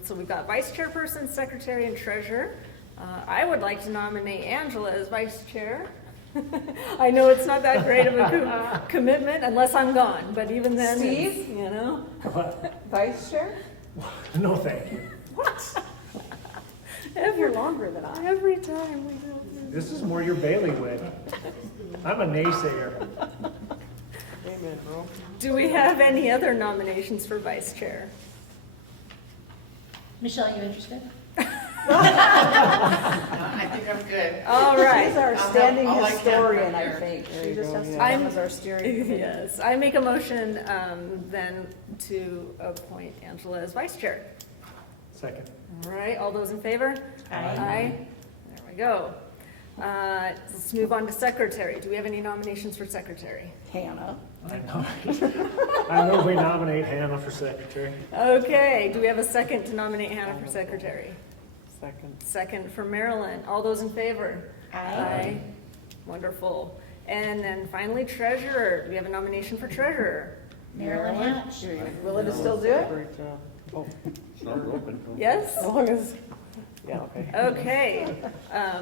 so we've got vice chairperson, secretary, and treasurer. I would like to nominate Angela as vice chair. I know it's not that great of a commitment unless I'm gone, but even then, it's, Steve? you know. What? Vice chair? No, thank you. What? Every, You're longer than I. every time we go through. This is more your bailiwick. I'm a naysayer. Amen, bro. Do we have any other nominations for vice chair? Michelle, you interested? I think I'm good. All right. She's our standing I'll let Ken historian, from I here. think. There She you just go, has to yeah. come as our steering committee. Yes, I make a motion then to appoint Angela as vice chair. Second. All right, all those in favor? Aye. There we go. Let's move on to secretary. Do we have any nominations for secretary? Hannah. I know. I move we nominate Hannah for secretary. Okay, do we have a second to nominate Hannah for secretary? Second. Second for Marilyn. All those in favor? Aye. Wonderful. And then finally treasurer. Do we have a nomination for treasurer? Marilyn Hatch. You're willing to still do it? Great job. Oh, It's not open. Yes? as long as, yeah, okay. Okay.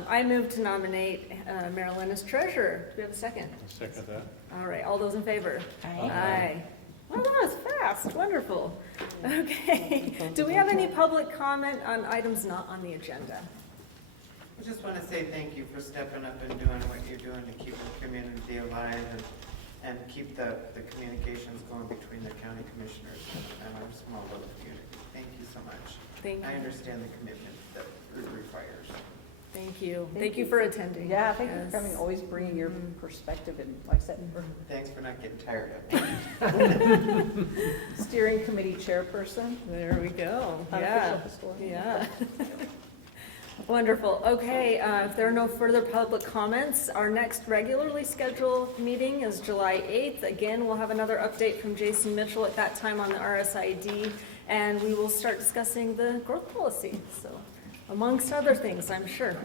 I move to nominate Marilyn as treasurer. Do we have a second? I'll second that. All right, all those in favor? Aye. Aye. Well, that was fast, wonderful. Okay, do we have any public comment on items not on the agenda? I just want to say thank you for stepping up and doing what you're doing to keep the community alive and keep the communications going between the county commissioners and our small little community. Thank you so much. Thank I you. understand the commitment that it requires. Thank you. Thank you for attending. Yeah, thank you Yes. for coming, always bringing your perspective and, like I said, Thanks for not getting tired of me. steering committee chairperson. There we go. Unofficial Yeah. historian. Yeah. Wonderful. Okay, if there are no further public comments, our next regularly scheduled meeting is July 8th. Again, we'll have another update from Jason Mitchell at that time on the RSID, and we will start discussing the growth policy. So, amongst other things, I'm sure.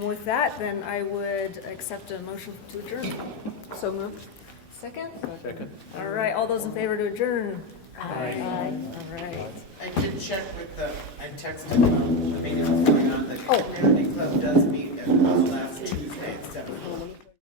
With that, then I would accept a motion to adjourn. So moved. second? Second. All right, all those in favor to adjourn? Aye. All right. I did check with I texted about the meeting was going on, the Oh. community club does meet